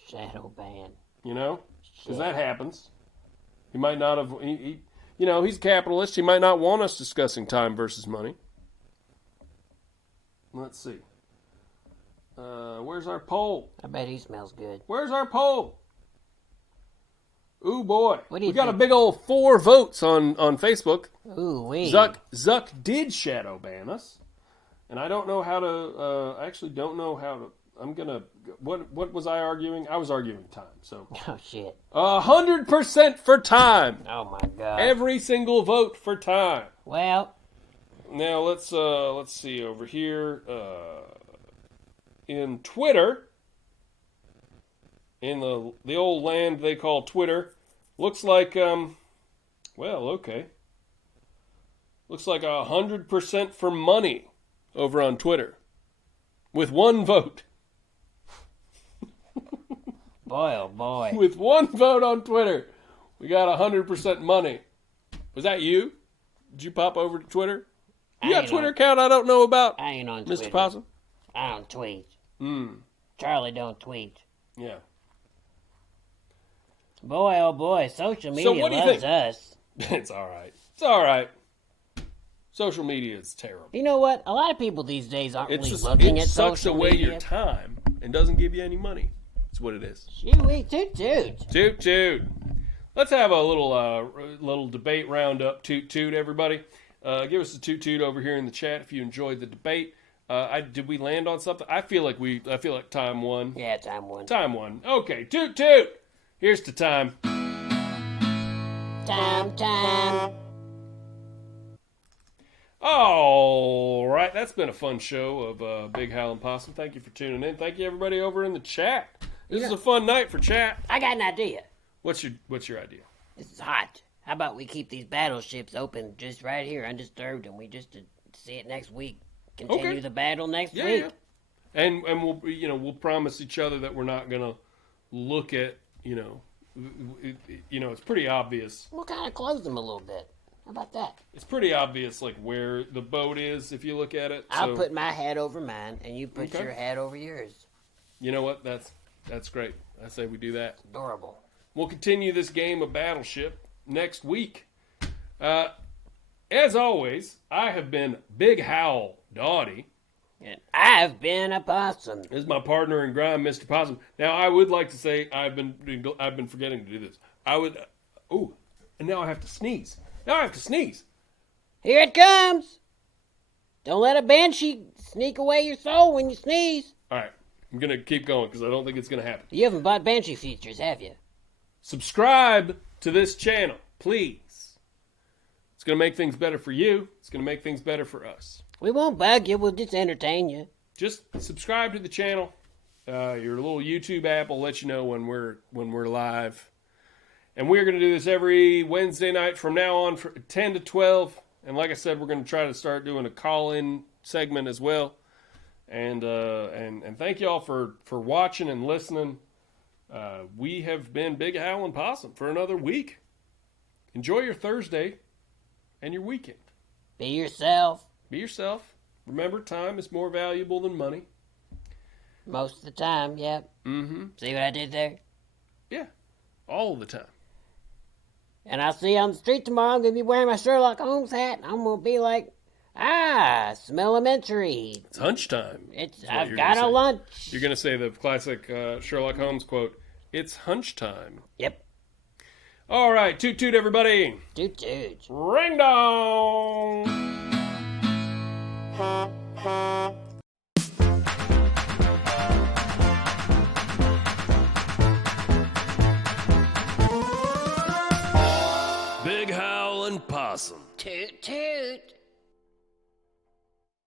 Shadow ban. You know? Because that happens. He might not have... You know, he's a capitalist. He might not want us discussing time versus money. Let's see. Where's our poll? I bet he smells good. Where's our poll? Ooh, boy. What do you We got think? a big old 4 votes on Facebook. Ooh, wee. Zuck did shadow ban us. And I don't know how to... I actually don't know how to... I'm going to... What was I arguing? I was arguing time, so... Oh, shit. 100% for time. Oh, my God. Every single vote for time. Well... Now, let's see over here. In Twitter, in the old land they call Twitter, looks like, okay. Looks like 100% for money over on Twitter. With 1 vote. Boy, oh boy. With 1 vote on Twitter, we got 100% money. Was that you? Did you pop over to Twitter? You got a Twitter account I don't know about? I ain't on Mr. Twitter. Possum? I don't tweet. Charlie don't tweet. Yeah. Boy, oh boy, social media what do you loves think? us. It's all right. It's all right. Social media is terrible. You know what? A lot of people these days aren't really It looking at sucks social away media. your time and doesn't give you any money. That's what it is. Shoo-wee, toot-toot. Toot toot. Let's have a little debate roundup. Toot toot, everybody. Give us a toot toot over here in the chat if you enjoyed the debate. Did we land on something? I feel like time won. Yeah, time one. Time won. Okay, toot toot. Here's the time. Time. All right, that's been a fun show of Big Howell and Possum. Thank you for tuning in. Thank you everybody over in the chat. This is a fun night for chat. I got an idea. What's your idea? This is hot. How about we keep these battleships open just right here, undisturbed, and we just see it next week. Continue the battle next week. Yeah. And we'll promise each other that we're not gonna look at it's pretty obvious. We'll kind of close them a little bit. How about that? It's pretty obvious like where the boat is if you look at it. I'll put my hat over mine, and you put your hat over yours. You know what? That's great. I say we do that. Adorable. We'll continue this game of Battleship next week. As always, I have been Big Howl Dottie. And I've been a possum. This is my partner in crime, Mr. Possum. Now, I would like to say I've been forgetting to do this. And now I have to sneeze. Here it comes. Don't let a banshee sneak away your soul when you sneeze. All right, I'm going to keep going because I don't think it's going to happen. You haven't bought banshee features, have you? Subscribe to this channel, please. It's going to make things better for you. It's going to make things better for us. We won't bug you. We'll just entertain you. Just subscribe to the channel. Your little YouTube app will let you know when we're live. And we're going to do this every Wednesday night from now on from 10 to 12. And like I said, we're going to try to start doing a call-in segment as well. And thank you all for watching and listening. We have been Big Howell and Possum for another week. Enjoy your Thursday and your weekend. Be yourself. Be yourself. Remember, time is more valuable than money. Most of the time, yep. Mm-hmm. See what I did there? Yeah. All the time. And I'll see you on the street tomorrow. I'm going to be wearing my Sherlock Holmes hat. I'm going to be like, smell elementary. It's hunch time. I've got a lunch. You're going to say the classic Sherlock Holmes quote, "It's hunch time." Yep. All right. Toot toot, everybody. Toot toot. Ring dong.